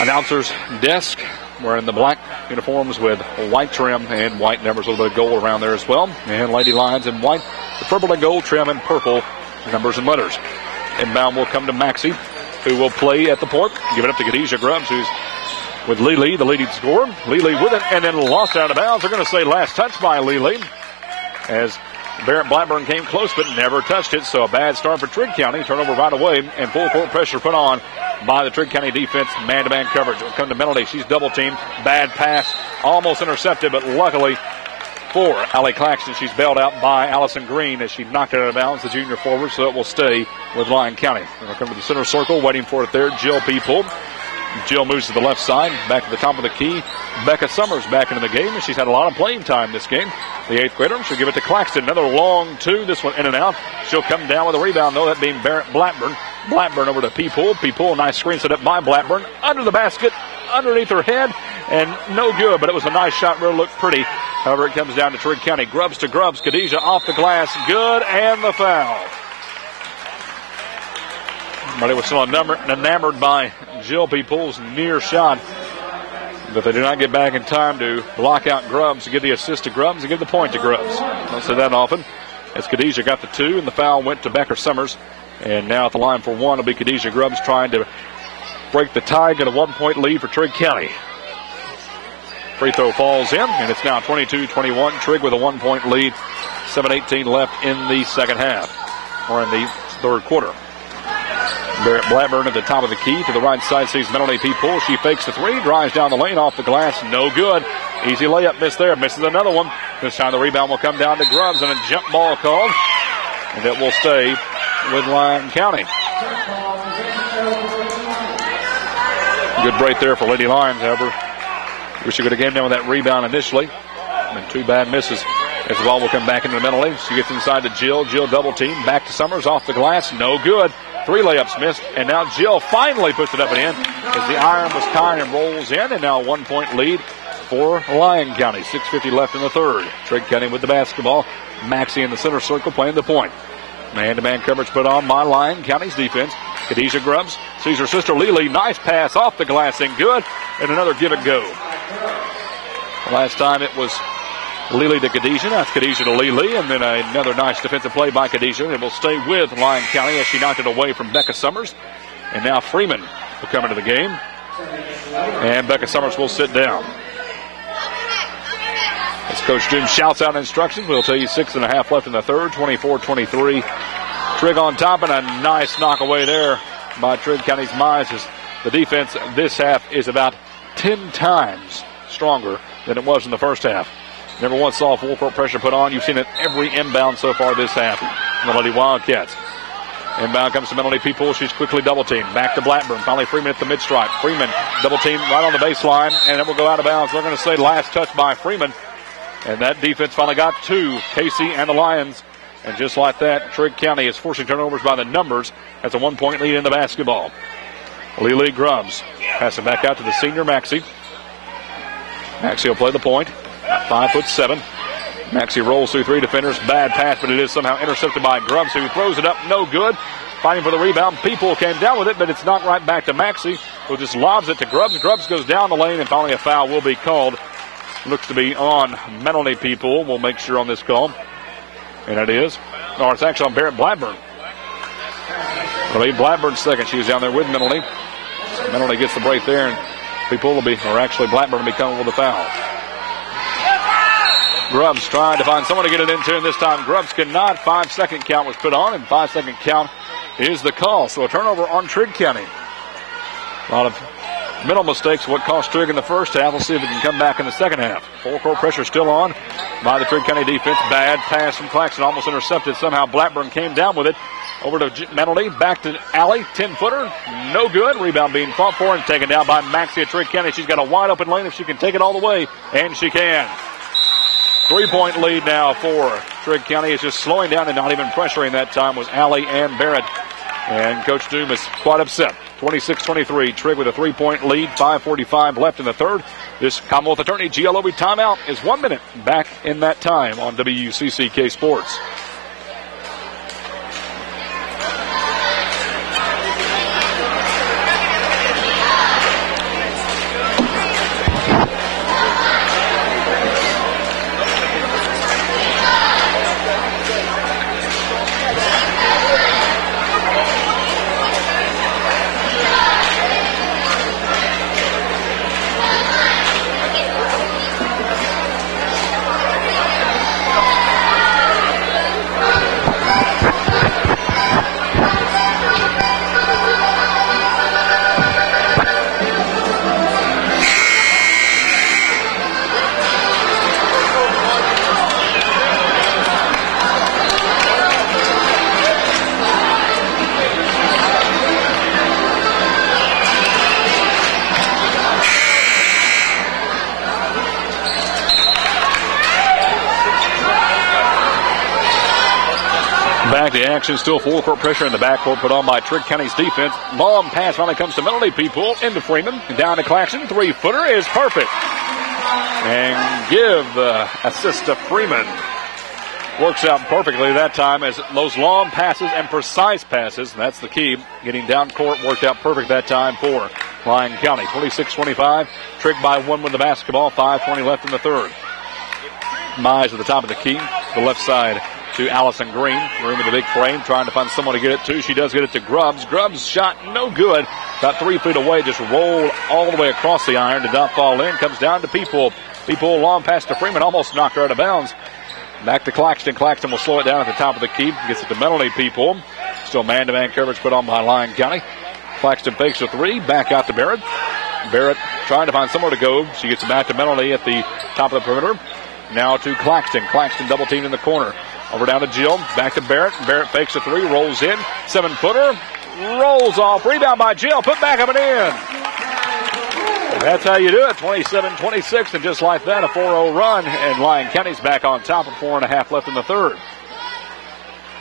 announcer's desk. Wearing the black uniforms with white trim and white numbers, a little bit of gold around there as well. And Lady Lions in white, the purple and gold trim and purple numbers and letters. Inbound will come to Maxey, who will play at the point. Give it up to Khadijah Grubbs, who's with Lily, the leading scorer. Lily with it, and then lost out of bounds. They're going to say last touch by Lily, as Barrett Blackburn came close but never touched it. So a bad start for Trigg County. Turnover right away, and full court pressure put on by the Trigg County defense. Man-to-man coverage will come to Melody. She's double-teamed. Bad pass, almost intercepted, but luckily for Allie Claxton, she's bailed out by Allison Green as she knocked it out of bounds, the junior forward, so it will stay with Lyon County. They'll come to the center circle, waiting for it there. Jill People. Jill moves to the left side, back to the top of the key. Becca Summers back into the game, and she's had a lot of playing time this game. The 8th grader, she'll give it to Claxton. Another long 2, this one in and out. She'll come down with a rebound, though, that being Barrett Blackburn. Blackburn over to P-Pool. P-Pool, nice screen set up by Blackburn. Under the basket, underneath her head, and no good, but it was a nice shot. Really looked pretty. However, it comes down to Trigg County. Grubbs to Grubbs. Khadijah off the glass. Good, and the foul. But it was still enamored by Jill P-Pool's near shot. But they do not get back in time to block out Grubbs, to give the assist to Grubbs, and give the point to Grubbs. Don't say that often. As Khadijah got the 2, and the foul went to Becker Summers. And now at the line for 1 will be Khadijah Grubbs trying to break the tie, get a 1-point lead for Trigg County. Free throw falls in, and it's now 22-21. Trigg with a 1-point lead. 7:18 left in the second half, or in the third quarter. Barrett Blackburn at the top of the key to the right side sees Melanie P-Pool. She fakes the 3, drives down the lane off the glass. No good. Easy layup miss there. Misses another one. This time the rebound will come down to Grubbs and a jump ball called. And it will stay with Lyon County. Good break there for Lady Lions, however. Wish she could have came down with that rebound initially. And 2 bad misses as the ball will come back into the penalty. She gets inside to Jill. Jill double team. Back to Summers off the glass. No good. 3 layups missed. And now Jill finally puts it up and in as the iron was tied and rolls in. And now a 1-point lead for Lyon County. 6:50 left in the third. Trigg County with the basketball. Maxie in the center circle playing the point. Man-to-man coverage put on by Lyon County's defense. Khadijah Grubbs sees her sister Lily. Nice pass off the glass and good. And another give and go. Last time it was Lily to Khadijah. That's Khadijah to Lily. And then another nice defensive play by Khadijah. It will stay with Lyon County as she knocked it away from Becca Summers. And now Freeman will come into the game. And Becca Summers will sit down. As Coach Doom shouts out instructions, we'll tell you 6.5 left in the third, 24-23. Trigg on top, and a nice knock away there by Trigg County's Mize. As the defense this half is about 10 times stronger than it was in the first half. Never once saw full court pressure put on. You've seen it every inbound so far this half from the Lady Wildcats. Inbound comes to Melanie P-Pool. She's quickly double teamed. Back to Blackburn. Finally Freeman at the mid stripe. Freeman double teamed right on the baseline, and it will go out of bounds. We're going to say last touch by Freeman. And that defense finally got to Casey and the Lions. And just like that, Trigg County is forcing turnovers by the numbers. That's a 1-point lead in the basketball. Lily Grubbs passing back out to the senior Maxie. Maxie will play the point. 5'7". Maxie rolls through 3 defenders. Bad pass, but it is somehow intercepted by Grubbs, who throws it up. No good. Fighting for the rebound. People came down with it, but it's knocked right back to Maxie, who just lobs it to Grubbs. Grubbs goes down the lane, and finally a foul will be called. Looks to be on Melanie P-Pool. We'll make sure on this call. And it is. Or it's actually on Barrett Blackburn. It'll be Blackburn's second. She was down there with Melanie. So Melanie gets the break there, and P-Pool will be, or actually Blackburn will be coming with the foul. Grubbs trying to find someone to get it into, and this time Grubbs cannot. 5-second count was put on, and 5-second count is the call. So a turnover on Trigg County. A lot of mental mistakes, what cost Trigg in the first half. We'll see if it can come back in the second half. Full court pressure still on by the Trigg County defense. Bad pass from Claxton, almost intercepted. Somehow Blackburn came down with it. Over to Melody, back to Allie, 10-footer, no good. Rebound being fought for and taken down by Maxie at Trigg County. She's got a wide open lane if she can take it all the way, and she can. 3-point lead now for Trigg County. It's just slowing down and not even pressuring that time was Allie and Barrett. And Coach Doom is quite upset. 26-23, Trigg with a 3-point lead, 5:45 left in the third. This Commonwealth Attorney GLOB timeout is 1 minute back in that time on WCCK Sports. back to action. Still full court pressure in the backcourt put on by Trigg County's defense. Long pass finally comes to Melanie People into Freeman. Down to Claxton. 3-footer is perfect. And give the assist to Freeman. Works out perfectly that time as those long passes and precise passes. That's the key. Getting down court worked out perfect that time for Lyon County. 26-25. Trigg by 1 with the basketball. 5:20 left in the third. Mize at the top of the key. The left side to Allison Green. Room in the big frame. Trying to find someone to get it to. She does get it to Grubbs. Grubbs shot no good. About 3 feet away. Just rolled all the way across the iron. Did not fall in. Comes down to People. People long pass to Freeman. Almost knocked her out of bounds. Back to Claxton. Claxton will slow it down at the top of the key. Gets it to Melanie People. Still man-to-man coverage put on by Lyon County. Claxton fakes a 3. Back out to Barrett. Barrett trying to find somewhere to go. She gets it back to Melanie at the top of the perimeter. Now to Claxton. Claxton double teamed in the corner. Over down to Jill. Back to Barrett. Barrett fakes a 3. Rolls in. 7-footer. Rolls off. Rebound by Jill. Put back up and in. That's how you do it. 27-26. And just like that, a 4-0 run. And Lyon County's back on top with 4.5 left in the third.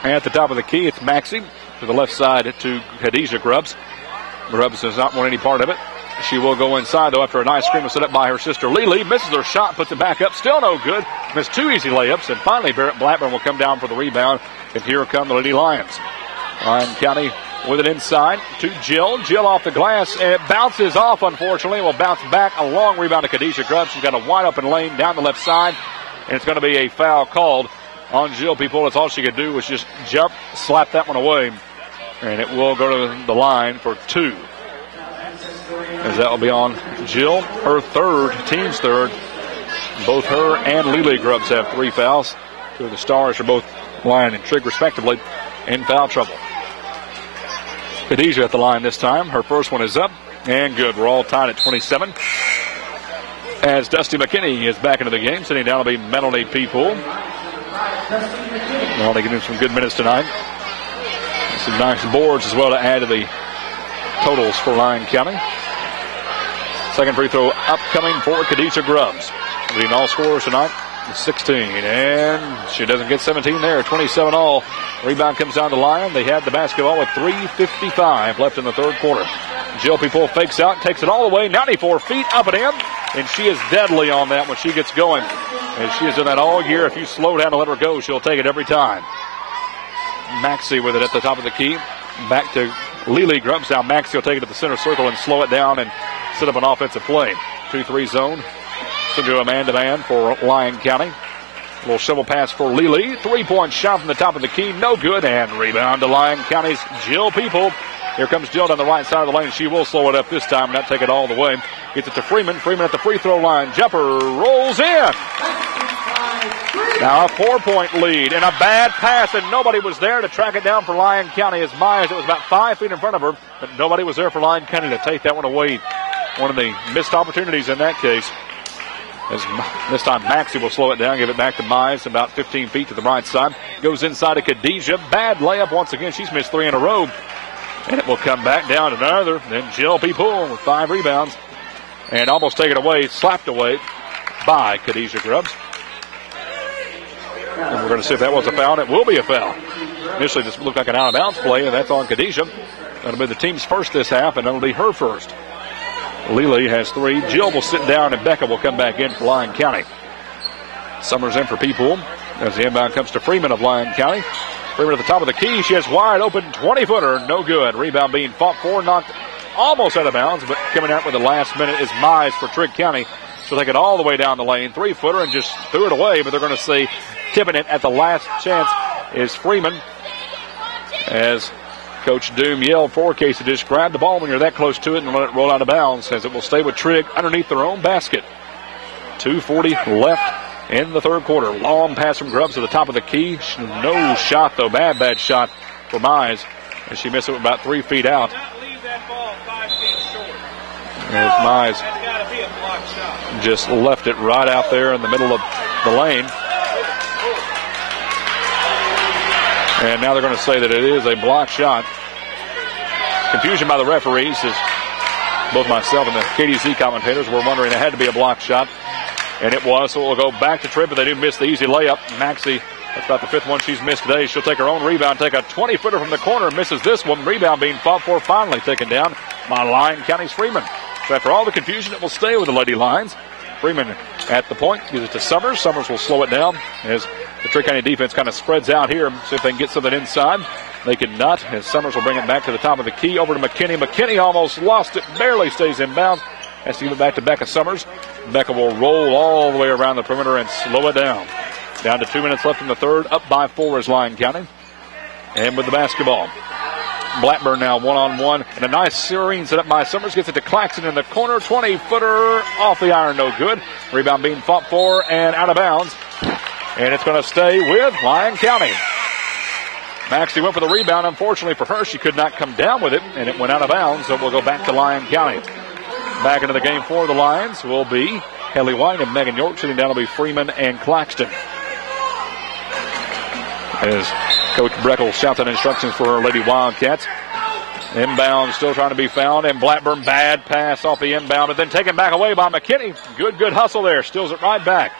And at the top of the key, it's Maxie. To the left side to Khadijah Grubbs. Grubbs does not want any part of it. She will go inside, though, after a nice screen was set up by her sister Lily. Misses her shot, puts it back up. Still no good. Missed 2 easy layups. And finally, Barrett Blackburn will come down for the rebound. And here come the Lady Lions. Lyon County with it inside to Jill. Jill off the glass, and it bounces off, unfortunately. Will bounce back. A long rebound to Khadijah Grubbs. She's got a wide open lane down the left side. And it's going to be a foul called on Jill People. That's all she could do was just jump, slap that one away. And it will go to the line for 2. As that will be on Jill, her third, team's third. Both her and Lily Grubbs have 3 fouls. 2 of the stars are both Lyon and Trigg, respectively, in foul trouble. Khadijah at the line this time. Her first one is up and good. We're all tied at 27. As Dusty McKinney is back into the game, sitting down will be Melanie People. Melanie getting some good minutes tonight. Some nice boards as well to add to the totals for Lyon County. Second free throw upcoming for Khadijah Grubbs. Leading all scorers tonight, 16. And she doesn't get 17 there. 27 all. Rebound comes down to Lyon. They had the basketball with 3:55 left in the third quarter. Jill People fakes out, takes it all the way, 94 feet up and in. And she is deadly on that when she gets going. And she has done that all year. If you slow down and let her go, she'll take it every time. Maxie with it at the top of the key. Back to Lily Grubbs. Now Maxie will take it to the center circle and slow it down and set up an offensive play. 2-3 zone. So do a man-to-man for Lyon County. A little shovel pass for Lily. 3-point shot from the top of the key. No good. And rebound to Lyon County's Jill People. Here comes Jill down the right side of the lane. She will slow it up this time and not take it all the way. Gets it to Freeman. Freeman at the free throw line. Jumper rolls in. Now a 4-point lead and a bad pass, and nobody was there to track it down for Lyon County. As Myers, it was about 5 feet in front of her, but nobody was there for Lyon County to take that one away. One of the missed opportunities in that case. As this time Maxie will slow it down, give it back to Myers, about 15 feet to the right side. Goes inside to Khadijah. Bad layup once again. She's missed 3 in a row. And it will come back down to another. Then Jill People with 5 rebounds. And almost taken away, slapped away by Khadijah Grubbs. And we're going to see if that was a foul. It will be a foul. Initially just looked like an out-of-bounds play, and that's on Khadijah. That'll be the team's first this half, and that'll be her first. Lily has 3. Jill will sit down, and Becca will come back in for Lyon County. Summers in for People as the inbound comes to Freeman of Lyon County. Freeman at the top of the key. She has wide open 20-footer. No good. Rebound being fought for, knocked almost out of bounds, but coming out with the last minute is Mize for Trigg County. She'll take it all the way down the lane. 3-footer and just threw it away, but they're going to say tipping it at the last chance is Freeman. As Coach Doom yelled for Casey, just grab the ball when you're that close to it and let it roll out of bounds, as it will stay with Trigg underneath their own basket. 2:40 left in the third quarter. Long pass from Grubbs to the top of the key. No shot, though. Bad shot for Mize. And she missed it about 3 feet out. As Mize just left it right out there in the middle of the lane. And now they're going to say that it is a block shot. Confusion by the referees, as both myself and the KDZ commentators were wondering it had to be a block shot. And it was, so it will go back to Trigg, but they do miss the easy layup. Maxie That's about the 5th one she's missed today. She'll take her own rebound, take a 20-footer from the corner, misses this one. Rebound being fought for, finally taken down by Lyon County's Freeman. So after all the confusion, it will stay with the Lady Lions. Freeman at the point, gives it to Summers. Summers will slow it down as the Trigg County defense kind of spreads out here. See if they can get something inside. They cannot, as Summers will bring it back to the top of the key. Over to McKinney. McKinney almost lost it, barely stays inbounds. Has to give it back to Becca Summers. Becca will roll all the way around the perimeter and slow it down. Down to 2 minutes left in the third. Up by 4 is Lyon County. And with the basketball, Blackburn now one-on-one. And a nice serene set up by Summers. Gets it to Claxton in the corner. 20-footer off the iron, no good. Rebound being fought for and out of bounds. And it's going to stay with Lyon County. Maxie went for the rebound. Unfortunately for her, she could not come down with it, and it went out of bounds. So we'll go back to Lyon County. Back into the game for the Lions will be Haley White and Megan York. Sitting down will be Freeman and Claxton. As Coach Breckel shouts out instructions for her Lady Wildcats. Inbound still trying to be found, and Blackburn bad pass off the inbound, but then taken back away by McKinney. Good hustle there. Steals it right back.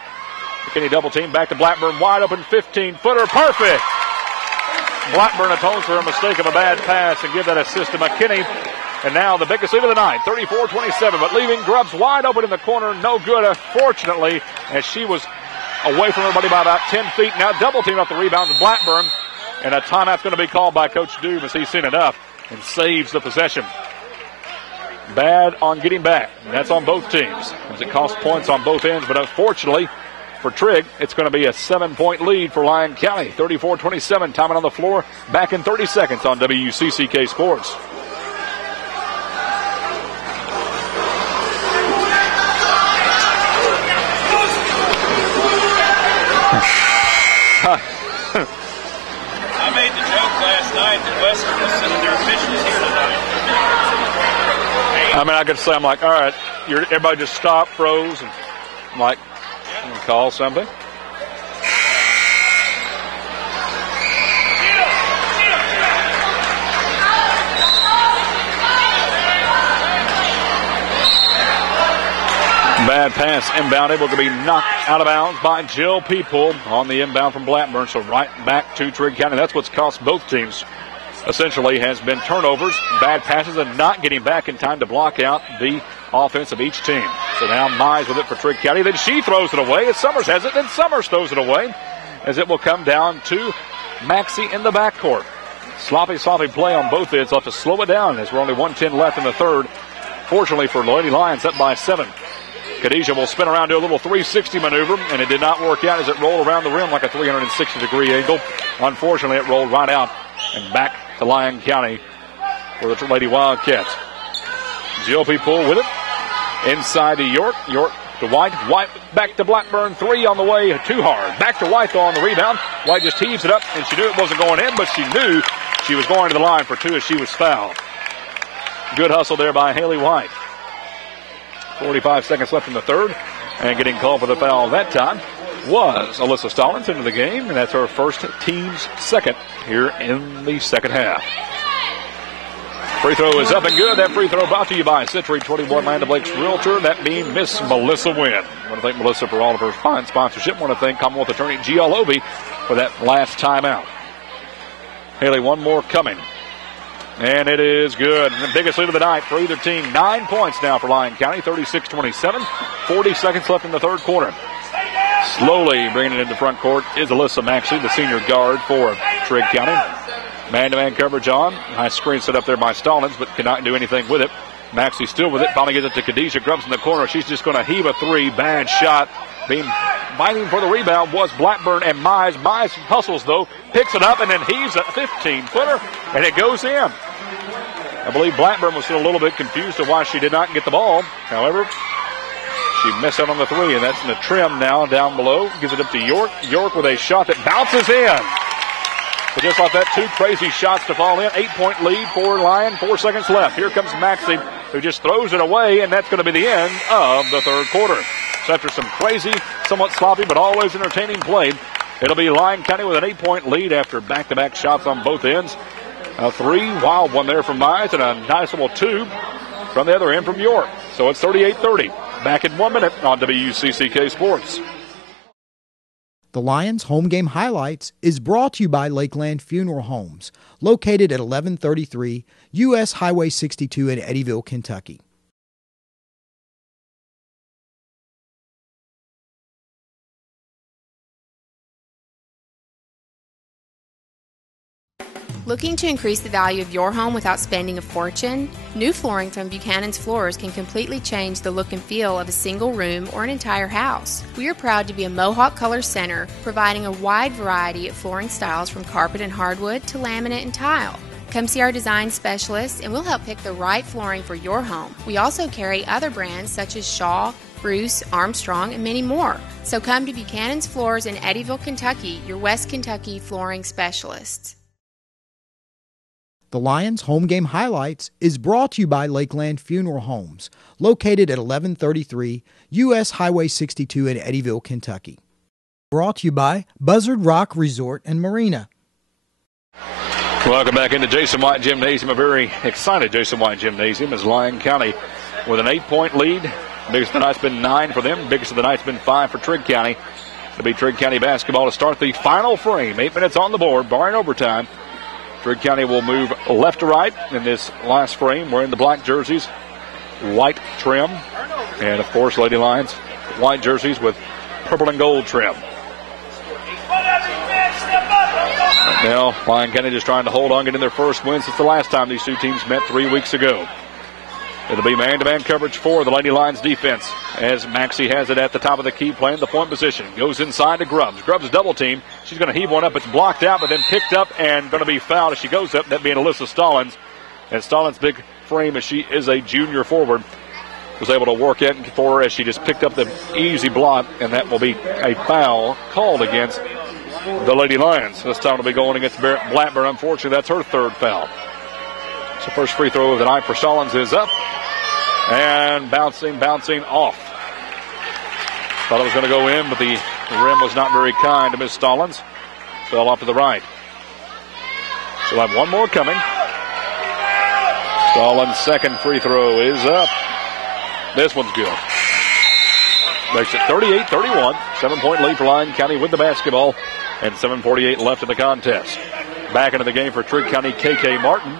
McKinney double team back to Blackburn. Wide open 15-footer. Perfect. Blackburn atones for a mistake of a bad pass and give that assist to McKinney. And now the biggest lead of the night, 34-27, but leaving Grubbs wide open in the corner. No good, unfortunately, as she was away from everybody by about 10 feet. Now double team off the rebound to Blackburn. And a timeout's going to be called by Coach Doom as he's seen enough and saves the possession. Bad on getting back. And that's on both teams, as it costs points on both ends. But unfortunately for Trigg, it's going to be a 7-point lead for Lyon County. 34-27, timing on the floor. Back in 30 seconds on WCCK Sports. I made the joke last night that Western was sitting there officially here tonight. I mean, I could say, I'm like, all right, everybody just stopped, froze, and I'm like, I'm going to call something. Bad pass inbound, able to be knocked out of bounds by Jill People on the inbound from Blackburn. So right back to Trigg County. That's what's cost both teams. Essentially has been turnovers, bad passes, and not getting back in time to block out the offense of each team. So now Mize with it for Trigg County. Then she throws it away as Summers has it. Then Summers throws it away as it will come down to Maxie in the backcourt. Sloppy play on both ends. They'll have to slow it down as we're only 1:10 left in the third. Fortunately for Lady Lions, up by 7. Khadijah will spin around, do a little 360 maneuver, and it did not work out as it rolled around the rim like a 360-degree angle. Unfortunately, it rolled right out and back to Lyon County for the Lady Wildcats. GOP pull with it. Inside to York. York to White. White back to Blackburn. 3 on the way. Too hard. Back to White, though, on the rebound. White just heaves it up, and she knew it wasn't going in, but she knew she was going to the line for 2 as she was fouled. Good hustle there by Haley White. 45 seconds left in the third. And getting called for the foul that time was Alyssa Stallings into the game, and that's her first, team's second here in the second half. Free throw is up and good. That free throw brought to you by Century 21 Land O'Lakes Realtor. That being Miss Melissa Wynn. I want to thank Melissa for all of her fine sponsorship. I want to thank Commonwealth Attorney G.L. Obie for that last timeout. Haley, one more coming. And it is good. The biggest lead of the night for either team. 9 points now for Lyon County. 36-27. 40 seconds left in the third quarter. Slowly bringing it into front court is Alyssa Maxey, the senior guard for Trigg County. Man-to-man coverage on. Nice screen set up there by Stallings, but cannot do anything with it. Maxey still with it. Finally gets it to Khadijah. Grubbs in the corner. She's just going to heave a 3. Bad shot. Fighting for the rebound was Blackburn and Mize. Mize hustles, though. Picks it up and then heaves a 15-footer, and it goes in. I believe Blackburn was still a little bit confused of why she did not get the ball. However, she missed out on the 3, and that's in the trim now down below. Gives it up to York. York with a shot that bounces in. But just like that, 2 crazy shots to fall in. 8-point lead for Lyon. 4 seconds left. Here comes Maxey, who just throws it away, and that's going to be the end of the third quarter. So after some crazy, somewhat sloppy, but always entertaining play, it'll be Lyon County with an 8-point lead after back-to-back shots on both ends. A 3, wild one there from Mize, and a nice little 2 from the other end from York. So it's 38-30. Back in 1 minute on WCCK Sports. The Lions home game highlights is brought to you by Lakeland Funeral Homes, located at 1133 U.S. Highway 62 in Eddyville, Kentucky. Looking to increase the value of your home without spending a fortune? New flooring from Buchanan's Floors can completely change the look and feel of a single room or an entire house. We are proud to be a Mohawk Color Center, providing a wide variety of flooring styles from carpet and hardwood to laminate and tile. Come see our design specialists and we'll help pick the right flooring for your home. We also carry other brands such as Shaw, Bruce, Armstrong, and many more. So come to Buchanan's Floors in Eddyville, Kentucky, your West Kentucky flooring specialists. The Lions home game highlights is brought to you by Lakeland Funeral Homes, located at 1133 U.S. Highway 62 in Eddyville, Kentucky. Brought to you by Buzzard Rock Resort and Marina. Welcome back into Jason White Gymnasium. A very excited Jason White Gymnasium as Lyon County with an 8-point lead. Biggest of the night's been 9 for them. Biggest of the night's been 5 for Trigg County. It'll be Trigg County basketball to start the final frame. 8 minutes on the board, barring overtime. Trigg County will move left to right in this last frame. We're in the black jerseys, white trim, and of course, Lady Lions, white jerseys with purple and gold trim. Right now, Lyon County just trying to hold on, getting their first win since the last time these two teams met 3 weeks ago. It'll be man-to-man coverage for the Lady Lions defense as Maxie has it at the top of the key, playing the point position. Goes inside to Grubbs. Grubbs double team. She's going to heave one up. It's blocked out, but then picked up and going to be fouled as she goes up. That being Alyssa Stallings. And Stallings' big frame, as she is a junior forward, was able to work it for her as she just picked up the easy block, and that will be a foul called against the Lady Lions. This time it'll be going against Blackburn. Unfortunately, that's her third foul. So first free throw of the night for Stallings is up. And bouncing off. Thought it was going to go in, but the rim was not very kind to Miss Stallings. Fell off to the right. She'll have one more coming. Stallings' second free throw is up. This one's good. Makes it 38-31. 7-point lead for Lyon County with the basketball. And 7:48 left in the contest. Back into the game for Trigg County, KK Martin.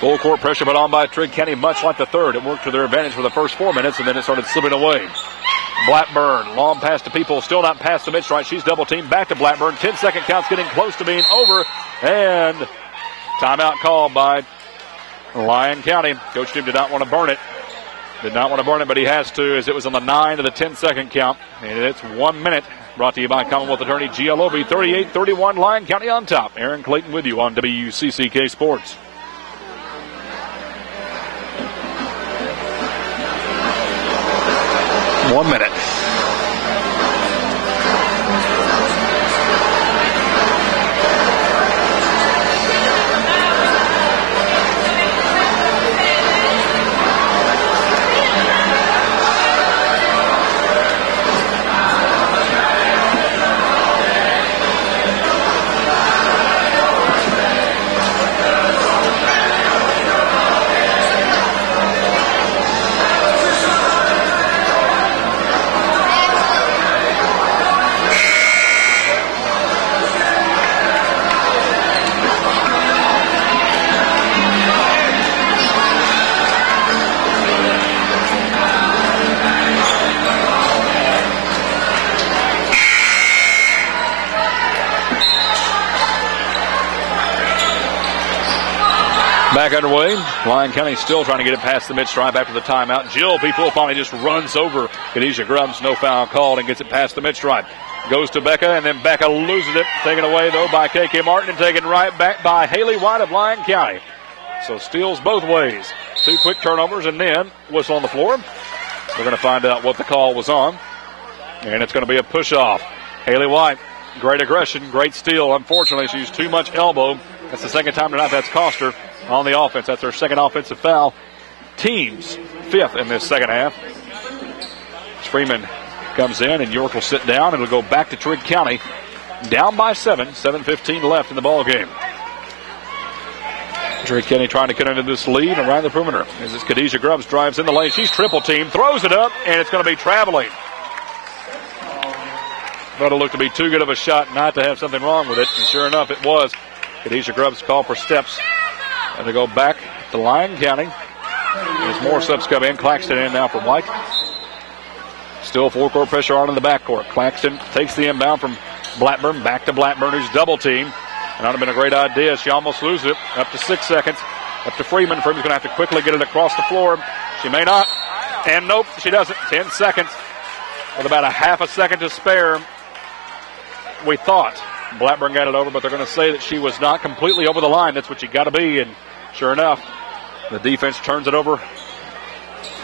Full court pressure put on by Trigg County, much like the third. It worked to their advantage for the first 4 minutes, and then it started slipping away. Blackburn, long pass to People, still not past the midstripe. She's double teamed, back to Blackburn. 10-second count's getting close to being over, and timeout called by Lyon County. Coach team did not want to burn it. Did not want to burn it, but he has to, as it was on the 9 to the 10-second count. And it's 1 minute. Brought to you by Commonwealth Attorney GLOB. 38-31, Lyon County on top. Aaron Clayton with you on WCCK Sports. One minute. Back underway. Lyon County still trying to get it past the mid-stripe after the timeout. Jill People finally just runs over Khadijah Grubbs. No foul called and gets it past the mid-stripe. Goes to Becca, and then Becca loses it. Taken away, though, by KK Martin and taken right back by Haley White of Lyon County. So steals both ways. 2 quick turnovers and then whistle on the floor. We're going to find out what the call was on. And it's going to be a push-off. Haley White, great aggression, great steal. Unfortunately, she used too much elbow. That's the second time tonight that's cost her on the offense. That's her second offensive foul. Team's 5th in this second half. Freeman comes in, and York will sit down, and it'll go back to Trigg County. Down by 7, 7:15 left in the ball game. Trigg County trying to get into this lead around the perimeter. As this Khadijah Grubbs drives in the lane. She's triple team, throws it up, and it's going to be traveling. Thought it looked to be too good of a shot not to have something wrong with it, and sure enough, it was. Khadijah Grubbs called for steps. And they go back to Lyon County. There's more subs come in. Claxton in now from White. Still full-court pressure on in the backcourt. Claxton takes the inbound from Blackburn. Back to Blackburn, who's double-teamed. And that would have been a great idea. She almost loses it. Up to 6 seconds. Up to Freeman. Freeman's going to have to quickly get it across the floor. She may not. And nope, she doesn't. 10 seconds. With about a half a second to spare. We thought Blackburn got it over, but they're going to say that she was not completely over the line. That's what you got to be. And sure enough, the defense turns it over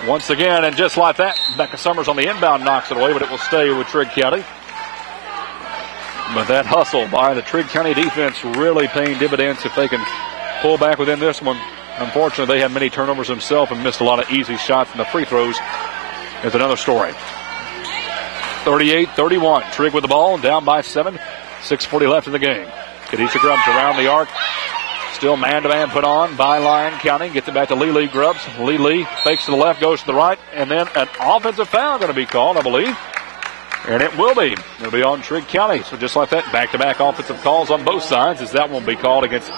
once again. And just like that, Becca Summers on the inbound knocks it away, but it will stay with Trigg County. But that hustle by the Trigg County defense really paying dividends if they can pull back within this one. Unfortunately, they had many turnovers themselves and missed a lot of easy shots, and the free throws is another story. 38-31. Trigg with the ball, down by 7. 6:40 left in the game. Khadijah Grubbs around the arc. Still man-to-man put on by Lyon County. Gets it back to Lee Grubbs. Lee fakes to the left, goes to the right, and then an offensive foul going to be called, I believe. And it will be. It'll be on Trigg County. So just like that, back-to-back offensive calls on both sides, as that one will be called against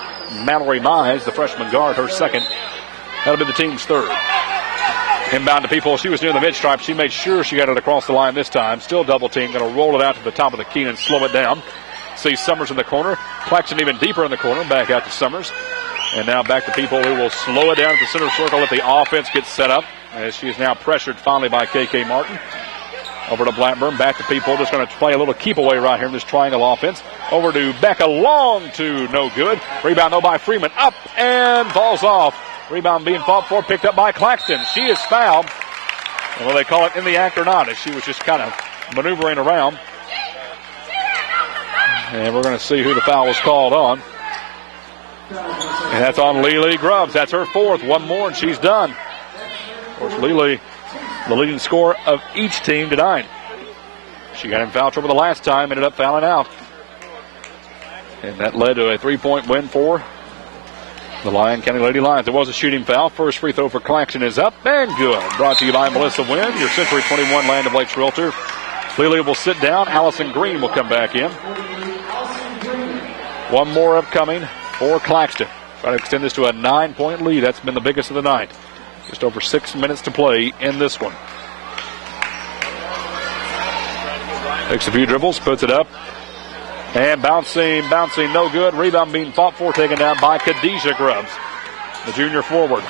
Mallory Mize, the freshman guard, her second. That'll be the team's third. Inbound to people. She was near the mid-stripe. She made sure she got it across the line this time. Still double team. Going to roll it out to the top of the key and slow it down. See Summers in the corner. Claxton even deeper in the corner. Back out to Summers. And now back to people who will slow it down at the center circle. Let the offense get set up. As she is now pressured finally by KK Martin. Over to Blackburn. Back to people. Just going to play a little keep away right here in this triangle offense. Over to Becca. Long to no good. Rebound though by Freeman. Up and falls off. Rebound being fought for, picked up by Claxton. She is fouled. And will they call it in the act or not, as she was just kind of maneuvering around. And we're going to see who the foul was called on. And that's on Lee Grubbs. That's her fourth. One more and she's done. Of course, Lee, the leading scorer of each team tonight. She got in foul trouble the last time, ended up fouling out. And that led to a 3-point win for the Lyon County Lady Lions. It was a shooting foul. First free throw for Claxton is up and good. Brought to you by Melissa Wynn, your Century 21 Land of Lakes Realtor. Lily will sit down. Allison Green will come back in. One more upcoming for Claxton. Try to extend this to a 9-point lead. That's been the biggest of the night. Just over 6 minutes to play in this one. Takes a few dribbles, puts it up. And bouncing, no good. Rebound being fought for, taken down by Khadijah Grubbs, the junior forward.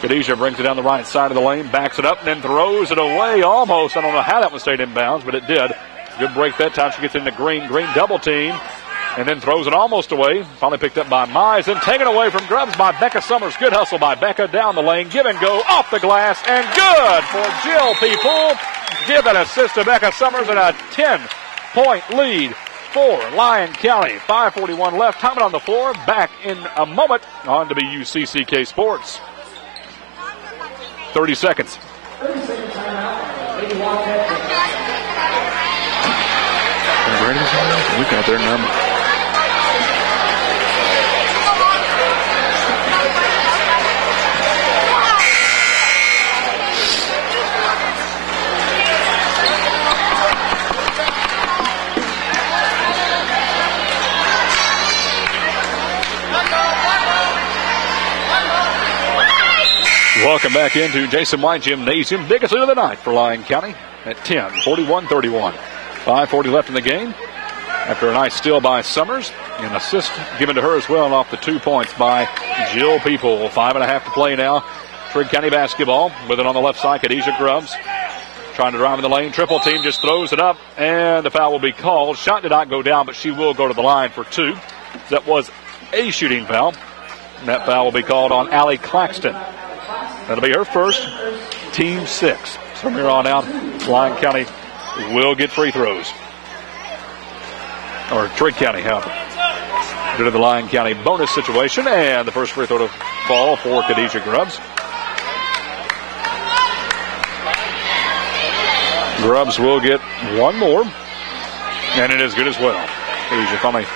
Khadijah brings it down the right side of the lane, backs it up, and then throws it away almost. I don't know how that one stayed in bounds, but it did. Good break that time. She gets into Green. Green double team, and then throws it almost away. Finally picked up by Mize, and taken away from Grubbs by Becca Summers. Good hustle by Becca down the lane. Give and go off the glass, and good for Jill People. Give an assist to Becca Summers and a 10-point lead for Lyon County. 5:41 left. Time on the floor. Back in a moment on WCCK Sports. 30 seconds. We got their number. Welcome back into Jason White Gymnasium. Biggest lead of the night for Lyon County at 10, 41-31. 5:40 left in the game. After a nice steal by Summers, an assist given to her as well, and off the 2 points by Jill People. 5.5 to play now. Trigg County basketball with it on the left side. Khadijah Grubbs trying to drive in the lane. Triple team just throws it up, and the foul will be called. Shot did not go down, but she will go to the line for 2. That was a shooting foul. And that foul will be called on Allie Claxton. That'll be her first, team 6. So from here on out, Lyon County will get free throws. Or Trigg County, however. Due to the Lyon County bonus situation, and the first free throw to fall for Khadijah Grubbs. Grubbs will get one more, and it is good as well. Khadijah finally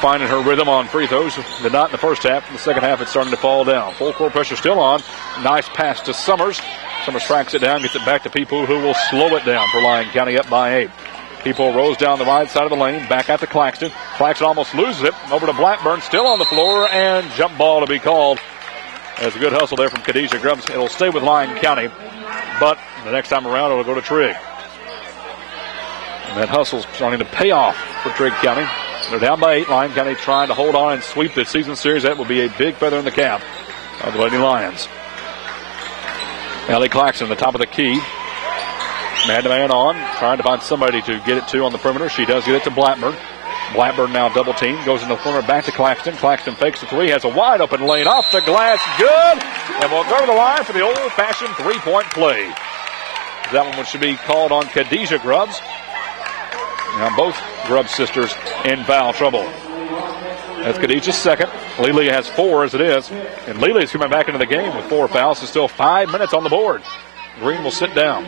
finding her rhythm on free throws. Did not in the first half. In the second half, it's starting to fall down. Full court pressure still on. Nice pass to Summers. Summers tracks it down, gets it back to people who will slow it down for Lyon County up by 8. People rolls down the right side of the lane, back out to Claxton. Claxton almost loses it. Over to Blackburn, still on the floor, and jump ball to be called. There's a good hustle there from Khadijah Grubbs. It'll stay with Lyon County, but the next time around it'll go to Trigg. And that hustle's starting to pay off for Trigg County. They're down by 8. Lyon County trying to hold on and sweep this season series. That would be a big feather in the cap of the Lady Lions. Allie Claxton, the top of the key. Man-to-man on, trying to find somebody to get it to on the perimeter. She does get it to Blackburn. Blackburn now double team, goes in the corner back to Claxton. Claxton fakes the three, has a wide open lane off the glass, good. And we'll go to the line for the old-fashioned three-point play. That one should be called on Khadijah Grubbs. Now both Grubbs sisters in foul trouble. That's Khadijah's second. Lily has 4 as it is. And Lily's coming back into the game with 4 fouls. There's still 5 minutes on the board. Green will sit down.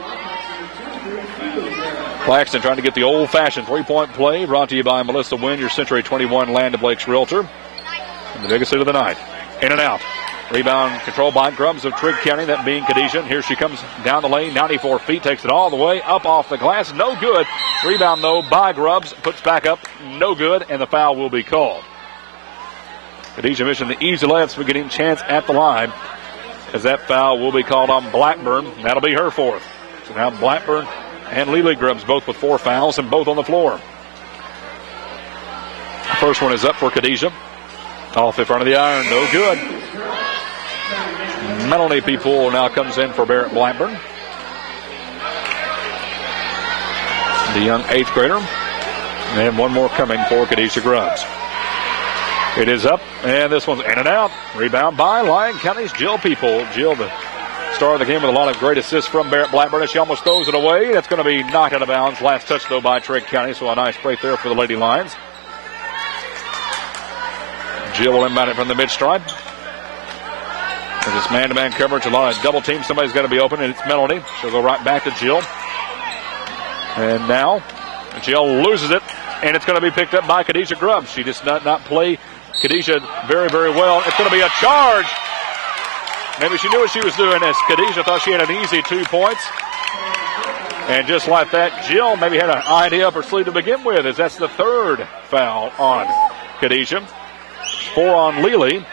Claxton trying to get the old-fashioned three-point play. Brought to you by Melissa Wynn, your Century 21 Land O'Blake's realtor. And the biggest hit of the night. In and out. Rebound controlled by Grubbs of Trigg County, that being Khadijah. And here she comes down the lane, 94 feet, takes it all the way, up off the glass, no good. Rebound, though, by Grubbs, puts back up, no good, and the foul will be called. Khadijah missing the easy layups for getting chance at the line, as that foul will be called on Blackburn. That'll be her 4th. So now Blackburn and Lily Grubbs both with 4 fouls and both on the floor. The first one is up for Khadijah. Off in front of the iron, no good. Melanie People now comes in for Barrett Blackburn. The young 8th grader. And one more coming for Khadijah Grubbs. It is up, and this one's in and out. Rebound by Lyon County's Jill People. Jill, the star of the game, with a lot of great assists from Barrett Blackburn, and she almost throws it away. That's going to be knocked out of bounds. Last touch, though, by Trigg County, so a nice break there for the Lady Lions. Jill will inbound it from the mid-stripe. There's this man-to-man coverage, a lot of double teams. Somebody's got to be open, and it's Melody. She'll go right back to Jill. And now Jill loses it, and it's going to be picked up by Khadijah Grubbs. She does not play Khadijah very, very well. It's going to be a charge. Maybe she knew what she was doing, as Khadijah thought she had an easy 2 points. And just like that, Jill maybe had an idea up her sleeve to begin with, as that's the 3rd foul on Khadijah. 4 on Lily.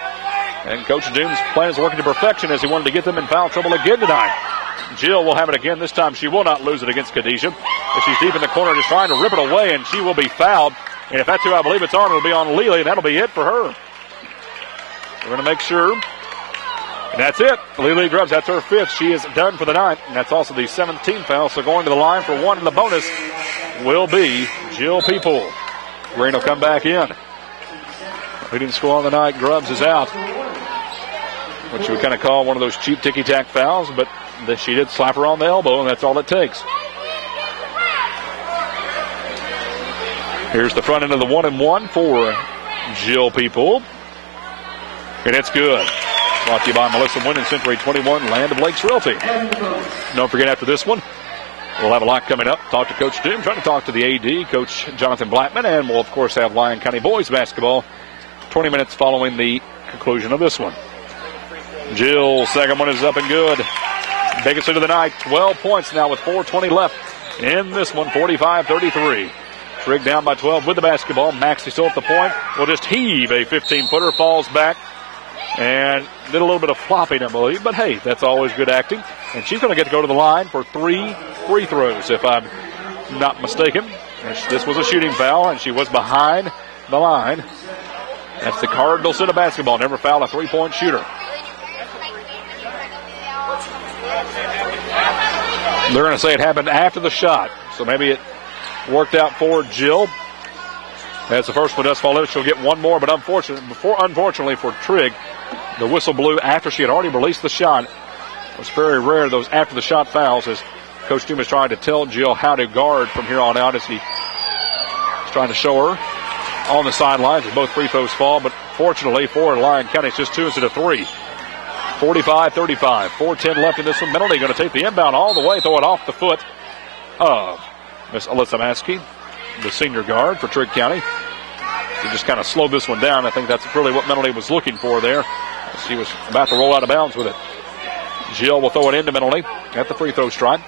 And Coach Doom's plan is working to perfection, as he wanted to get them in foul trouble again tonight. Jill will have it again. This time she will not lose it against Khadijah. But she's deep in the corner just trying to rip it away, and she will be fouled. And if that's who I believe it's on, it'll be on Lily, and that'll be it for her. We're going to make sure. And that's it. Lily Grubbs, that's her 5th. She is done for the night. And that's also the 17th foul. So going to the line for 1 in the bonus will be Jill People. Green will come back in. Leading score on the night, Grubbs is out. Which you would kind of call one of those cheap ticky-tack fouls, but she did slap her on the elbow, and that's all it takes. Here's the front end of the 1-and-1 for Jill People. And it's good. Brought to you by Melissa Wynn and Century 21 Land O'Blake's Realty. Don't forget, after this one, we'll have a lot coming up. Talk to Coach Doom, trying to talk to the AD, Coach Jonathan Blackman, and we'll, of course, have Lyon County boys basketball 20 minutes following the conclusion of this one. Jill, second one is up and good. Biggest hit of the night, 12 points now with 4:20 left in this one, 45-33. Trigg down by 12 with the basketball. Maxie still at the point. Will just heave a 15-footer, falls back, and did a little bit of flopping, I believe. But, hey, that's always good acting. And she's going to get to go to the line for 3 free throws, if I'm not mistaken. This was a shooting foul, and she was behind the line. That's the Cardinal set of basketball. Never fouled a 3-point shooter. They're going to say it happened after the shot. So maybe it worked out for Jill. As the first one does fall in, she'll get one more. But unfortunately for Trigg, the whistle blew after she had already released the shot. It was very rare, those after the shot fouls, as Coach Doom is trying to tell Jill how to guard from here on out, as he's trying to show her on the sidelines as both free throws fall. But fortunately for Lyon County, it's just 2 instead of 3. 45-35. 4:10 left in this one. Melody going to take the inbound all the way, throw it off the foot of Miss Alyssa Maskey, the senior guard for Trigg County. To just kind of slow this one down. I think that's really what Melody was looking for there. She was about to roll out of bounds with it. Jill will throw it into Melody at the free throw stripe.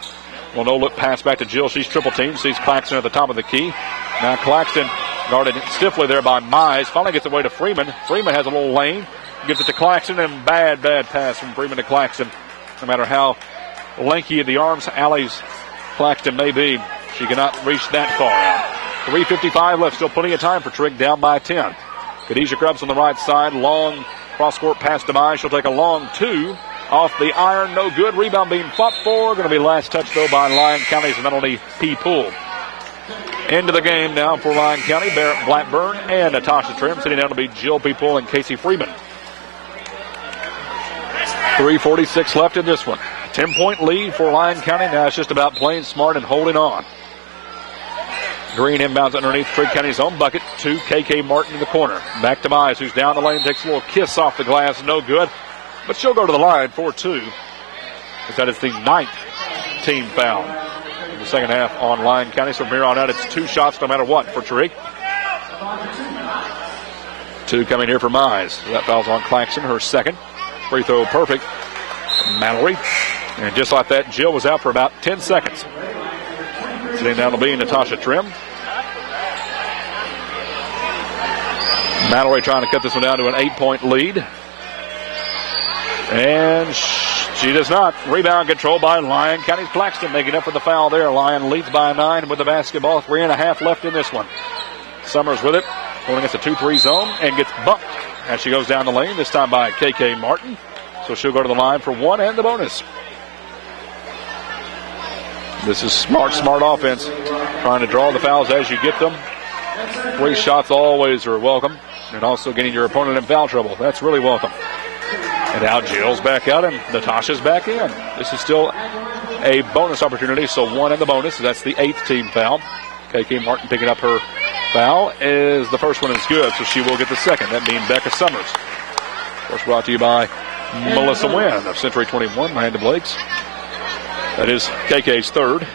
Well, no look pass back to Jill. She's triple teamed. Sees Claxton at the top of the key. Now Claxton guarded stiffly there by Mize. Finally gets away to Freeman. Freeman has a little lane. Gives it to Claxton, and bad pass from Freeman to Claxton. No matter how lanky in the arms, Allie's Claxton may be, she cannot reach that far out. 3:55 left. Still plenty of time for Trigg, down by 10. Khadijah Grubbs on the right side. Long cross-court pass to Mize. She'll take a long two. Off the iron, no good. Rebound being fought for. Going to be last touch, though, by Lyon County's penalty P. Poole. Into the game now for Lyon County. Barrett Blackburn and Natasha Trim. Sitting down to be Jill P. Poole and Casey Freeman. 3:46 left in this one. 10-point lead for Lyon County. Now it's just about playing smart and holding on. Green inbounds underneath Trigg County's own bucket to KK Martin in the corner. Back to Mize, who's down the lane. Takes a little kiss off the glass. No good. But she'll go to the line for two. As that is the 9th team foul in the second half on Lyon County. So from here on out, it's 2 shots no matter what for Trigg. 2 coming here for Mize. That foul's on Claxton, her second. Free throw perfect. Mallory. And just like that, Jill was out for about 10 seconds. Sitting down to be Natasha Trim. Mallory trying to cut this one down to an 8-point lead. And she does not. Rebound controlled by Lyon County's Claxton, making up for the foul there. Lyon leads by 9 with the basketball. 3.5 left in this one. Summers with it, going against the 2-3 zone, and gets bumped as she goes down the lane, this time by KK Martin. So she'll go to the line for 1 and the bonus. This is smart offense. Trying to draw the fouls as you get them. 3 shots always are welcome. And also getting your opponent in foul trouble. That's really welcome. And now Jill's back out and Natasha's back in. This is still a bonus opportunity, so 1 and the bonus. That's the 8th team foul. KK Martin picking up her foul as the first one is good, so she will get the second. That being Becca Summers. Of course, brought to you by Melissa Wynn of Century 21, behind the Blakes. That is KK's third.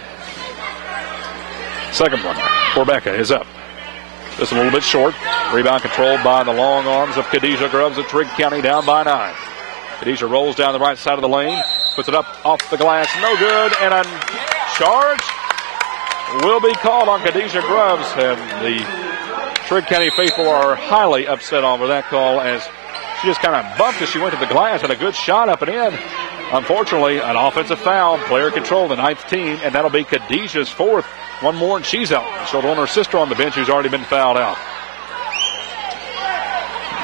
Second one for Becca is up. Just a little bit short. Rebound controlled by the long arms of Khadijah Grubbs of Trigg County, down by 9. Khadijah rolls down the right side of the lane, puts it up off the glass, no good, and a charge will be called on Khadijah Grubbs, and the Trigg County faithful are highly upset over that call as she just kind of bumped as she went to the glass, and a good shot up and in. Unfortunately, an offensive foul, player control, the 9th team, and that'll be Khadijah's 4th. One more and she's out. She'll join her sister on the bench who's already been fouled out.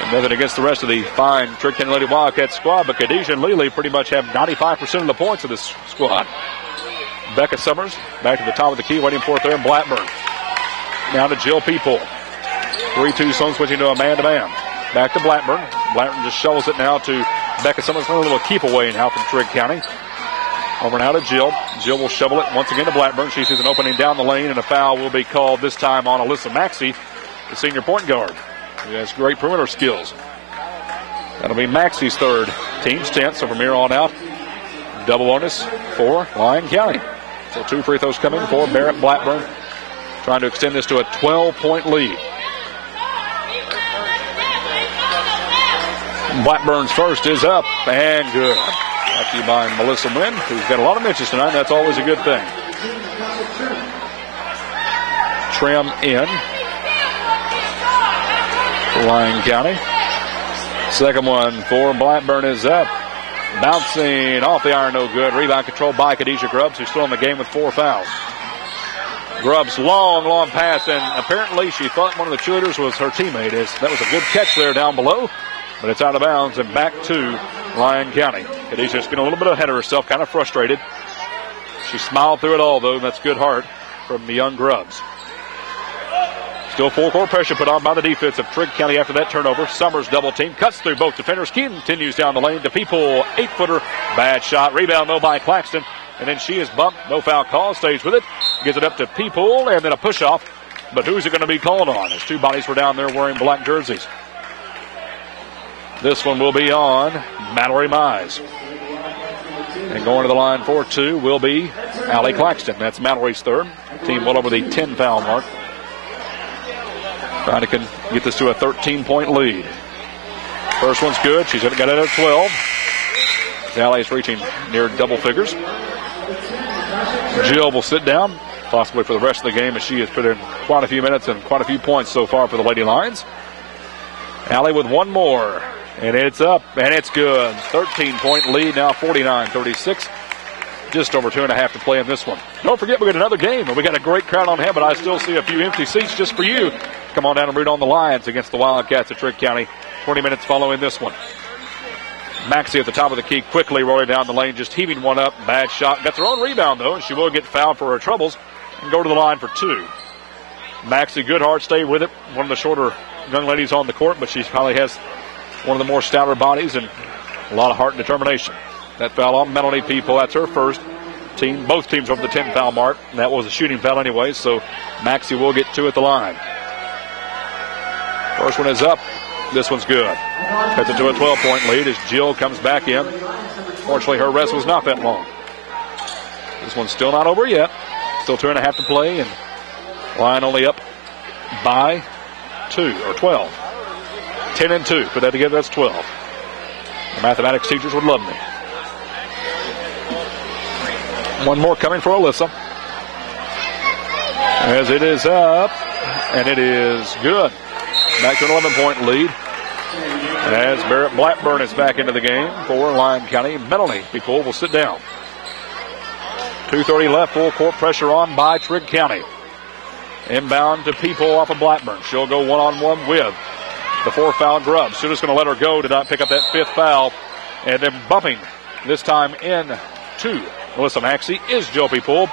And nothing against the rest of the fine Trigg County Lady Wildcats squad, but Khadijah and Lely pretty much have 95% of the points of this squad. Becca Summers back to the top of the key, waiting for it there, and Blackburn. Now to Jill P. Poole. 3-2 zone switching to a man-to-man. Back to Blackburn. Blackburn just shovels it now to Becca Summers. A little keep away now from Trigg County. Over now to Jill. Jill will shovel it once again to Blackburn. She sees an opening down the lane, and a foul will be called this time on Alyssa Maxey, the senior point guard, who has great perimeter skills. That'll be Maxey's third. Team's 10th, so from here on out, double bonus for Lyon County. So 2 free throws coming for Barrett Blackburn, trying to extend this to a 12-point lead. Blackburn's first is up and good. Brought to you by Melissa Wynn, who's got a lot of mentions tonight. That's always a good thing. Trim in for Lyon County. Second one for Blackburn is up. Bouncing off the iron, no good. Rebound controlled by Khadijah Grubbs, who's still in the game with 4 fouls. Grubbs, long pass, and apparently she thought one of the cheerleaders was her teammate. That was a good catch there down below, but it's out of bounds and back to Lyon County. Khadijah's getting a little bit ahead of herself, kind of frustrated. She smiled through it all, though, and that's good heart from the young Grubbs. Still full-court pressure put on by the defense of Trigg County after that turnover. Summers double team, cuts through both defenders, continues down the lane to People, 8-footer, bad shot, rebound though by Claxton, and then she is bumped, no foul call, stays with it, gives it up to People, and then a push-off, but who's it going to be called on as 2 bodies were down there wearing black jerseys. This one will be on Mallory Mize. And going to the line for 2 will be Allie Claxton. That's Mallory's third. Team well over the 10 foul mark. Trying to get this to a 13-point lead. First one's good. She's got it at 12. Allie's reaching near double figures. Jill will sit down, possibly for the rest of the game, as she has put in quite a few minutes and quite a few points so far for the Lady Lions. Allie with one more, and it's up, and it's good. 13-point lead now, 49-36. Just over 2.5 to play in this one. Don't forget, we got another game, and we got a great crowd on hand, but I still see a few empty seats just for you. Come on down and root on the Lions against the Wildcats of Trigg County. 20 minutes following this one. Maxie at the top of the key, quickly rolling down the lane, just heaving one up. Bad shot. Got their own rebound, though, and she will get fouled for her troubles and go to the line for 2. Maxie Goodhart stayed with it. One of the shorter young ladies on the court, but she probably has one of the more stouter bodies and a lot of heart and determination. That foul on Melanie People. That's her first. Both teams over the 10 foul mark. And that was a shooting foul anyway, so Maxie will get 2 at the line. First one is up. This one's good. Cuts it to a 12-point lead as Jill comes back in. Fortunately, her rest was not that long. This one's still not over yet. Still 2.5 to play, and Lyon only up by 2 or 12. 10 and 2. Put that together, that's 12. The mathematics teachers would love me. One more coming for Alyssa. As it is up, and it is good. Back to an 11-point lead. As Barrett Blackburn is back into the game for Lyon County. Melanie People will sit down. 2:30 left, full court pressure on by Trigg County. Inbound to People off of Blackburn. She'll go one-on-one with the 4-foul Grubbs. She's just going to let her go to not pick up that 5th foul. And then bumping this time in to Melissa Maxey is Jill People.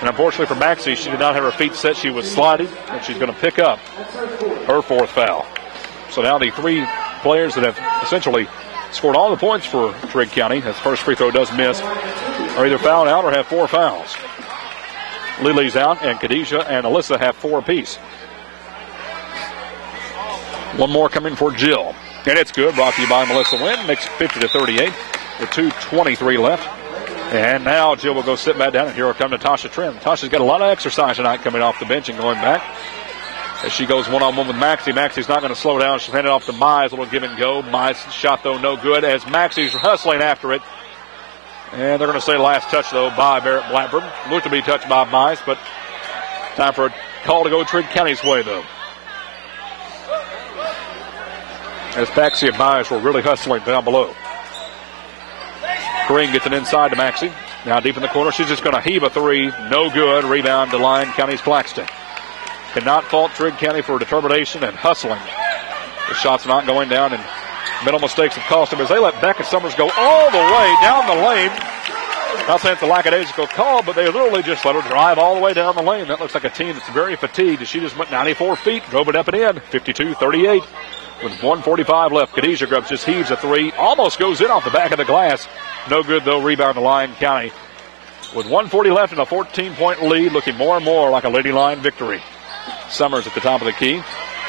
And unfortunately for Maxey, she did not have her feet set. She was sliding, and she's going to pick up her 4th foul. So now the 3 players that have essentially scored all the points for Trigg County, as first free throw does miss, are either fouled out or have 4 fouls. Lily's out, and Khadijah and Alyssa have 4 apiece. One more coming for Jill. And it's good, brought to you by Melissa Wynn. Makes it 50-38 with 2:23 left. And now Jill will go sit back down, and here will come Natasha Trim. Natasha's got a lot of exercise tonight coming off the bench and going back. As she goes one-on-one with Maxie. Maxie's not going to slow down. She'll hand it off to Mize. A little give and go. Mize shot, though, no good as Maxie's hustling after it. And they're going to say last touch, though, by Barrett Blackburn. Looked to be touched by Mize, but time for a call to go Trigg County's way, though. As Maxie and Mize were really hustling down below. Green gets it inside to Maxie. Now deep in the corner. She's just going to heave a 3. No good. Rebound to Lyon County's Claxton. Cannot fault Trigg County for determination and hustling. The shot's not going down, and mental mistakes have cost them as they let Becca Summers go all the way down the lane. Not saying it's a lackadaisical call, but they literally just let her drive all the way down the lane. That looks like a team that's very fatigued. She just went 94 feet, drove it up and in. 52-38 with 1:45 left. Khadijah Grubbs just heaves a 3. Almost goes in off the back of the glass. No good, though. Rebound to Lyon County. With 1:40 left and a 14-point lead, looking more and more like a Lady Lion victory. Summers at the top of the key.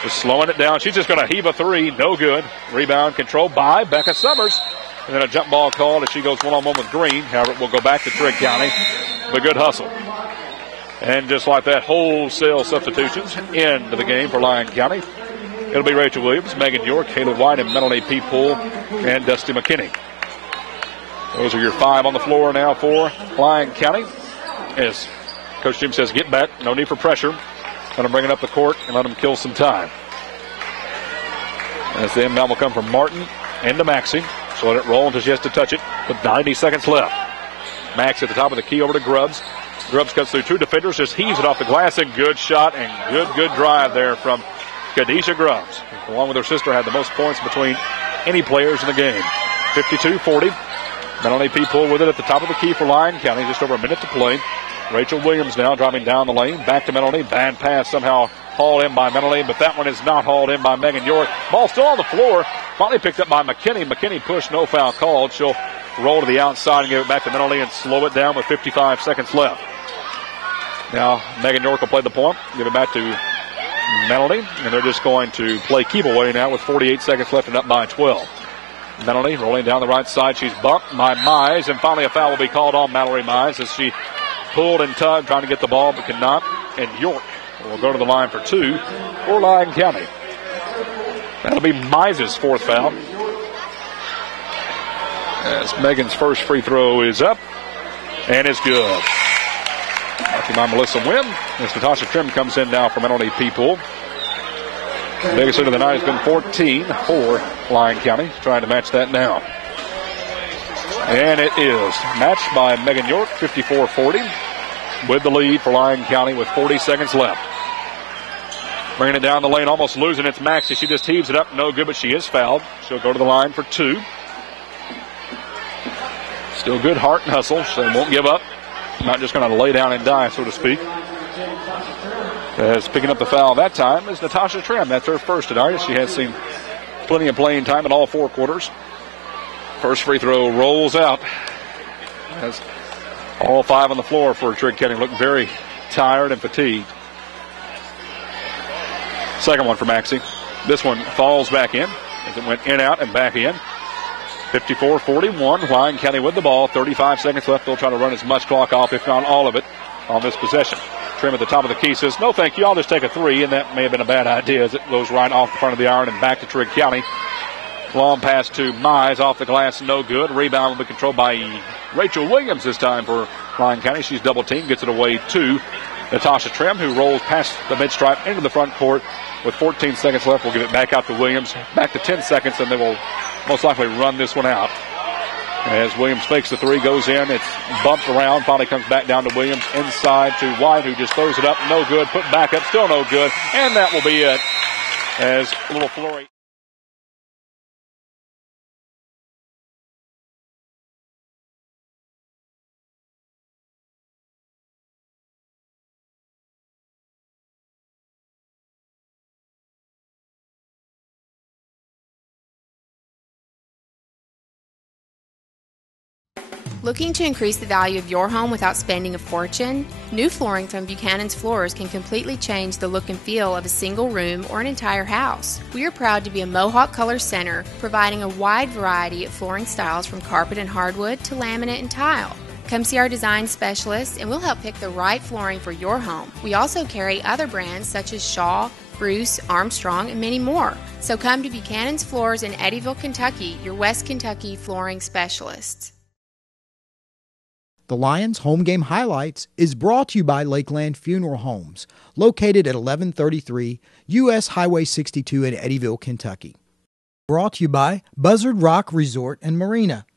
Just slowing it down. She's just going to heave a 3. No good. Rebound controlled by Becca Summers. And then a jump ball called as she goes one-on-one with Green. However, it will go back to Trigg County. The good hustle. And just like that, wholesale substitutions into the game for Lyon County. It'll be Rachel Williams, Megan York, Kayla White, and Melanie People, and Dusty McKinney. Those are your 5 on the floor now for Lyon County. As Coach Jim says, get back. No need for pressure. Going to bring it up the court and let them kill some time. As the inbound will come from Martin into Maxie. So let it roll until she has to touch it with 90 seconds left. Max at the top of the key over to Grubbs. Grubbs cuts through 2 defenders, just heaves it off the glass, and good shot and good drive there from Khadijah Grubbs. Along with her sister, had the most points between any players in the game. 52-40. Melanie People with it at the top of the key for Lyon County. Just over a minute to play. Rachel Williams now driving down the lane. Back to Melanie. Bad pass somehow hauled in by Melanie, but that one is not hauled in by Megan York. Ball still on the floor. Finally picked up by McKinney. McKinney pushed, no foul called. She'll roll to the outside and give it back to Melanie and slow it down with 55 seconds left. Now Megan York will play the point. Give it back to Melanie, and they're just going to play keep away now with 48 seconds left and up by 12. Melanie rolling down the right side. She's bumped by Mize, and finally a foul will be called on Mallory Mize as she pulled and tugged, trying to get the ball, but could not. And York will go to the line for 2 for Lyon County. That'll be Mize's 4th foul. As Megan's first free throw is up, and it's good. Brought to you by Melissa Wynn. As Natasha Trim comes in now for Melanie People. Biggest hit of the night has been 14 for Lyon County. Trying to match that now. And it is matched by Megan York, 54-40, with the lead for Lyon County with 40 seconds left. Bringing it down the lane, almost losing its Maxie. She just heaves it up, no good, but she is fouled. She'll go to the line for 2. Still good heart and hustle, so won't give up. Not just going to lay down and die, so to speak. As picking up the foul that time is Natasha Trim. That's her first tonight. She has seen plenty of playing time in all 4 quarters. First free throw rolls out. As all 5 on the floor for Trigg County look very tired and fatigued. Second one for Maxie. This one falls back in as it went in, out, and back in. 54-41. Lyon County with the ball. 35 seconds left. They'll try to run as much clock off, if not all of it, on this possession. Trim at the top of the key says, no, thank you. I'll just take a 3, and that may have been a bad idea as it goes right off the front of the iron and back to Trigg County. Long pass to Mize off the glass, no good. Rebound will be controlled by Rachel Williams this time for Lyon County. She's double teamed, gets it away to Natasha Trim, who rolls past the mid-stripe into the front court. With 14 seconds left, we'll give it back out to Williams. Back to 10 seconds, and they will most likely run this one out. As Williams fakes the 3, goes in. It's bumped around, finally comes back down to Williams. Inside to White, who just throws it up. No good. Put back up, still no good. And that will be it. As a little flurry. Looking to increase the value of your home without spending a fortune? New flooring from Buchanan's Floors can completely change the look and feel of a single room or an entire house. We are proud to be a Mohawk Color Center, providing a wide variety of flooring styles from carpet and hardwood to laminate and tile. Come see our design specialists and we'll help pick the right flooring for your home. We also carry other brands such as Shaw, Bruce, Armstrong, and many more. So come to Buchanan's Floors in Eddyville, Kentucky, your West Kentucky flooring specialists. The Lions Home Game Highlights is brought to you by Lakeland Funeral Homes, located at 1133 U.S. Highway 62 in Eddyville, Kentucky. Brought to you by Buzzard Rock Resort and Marina,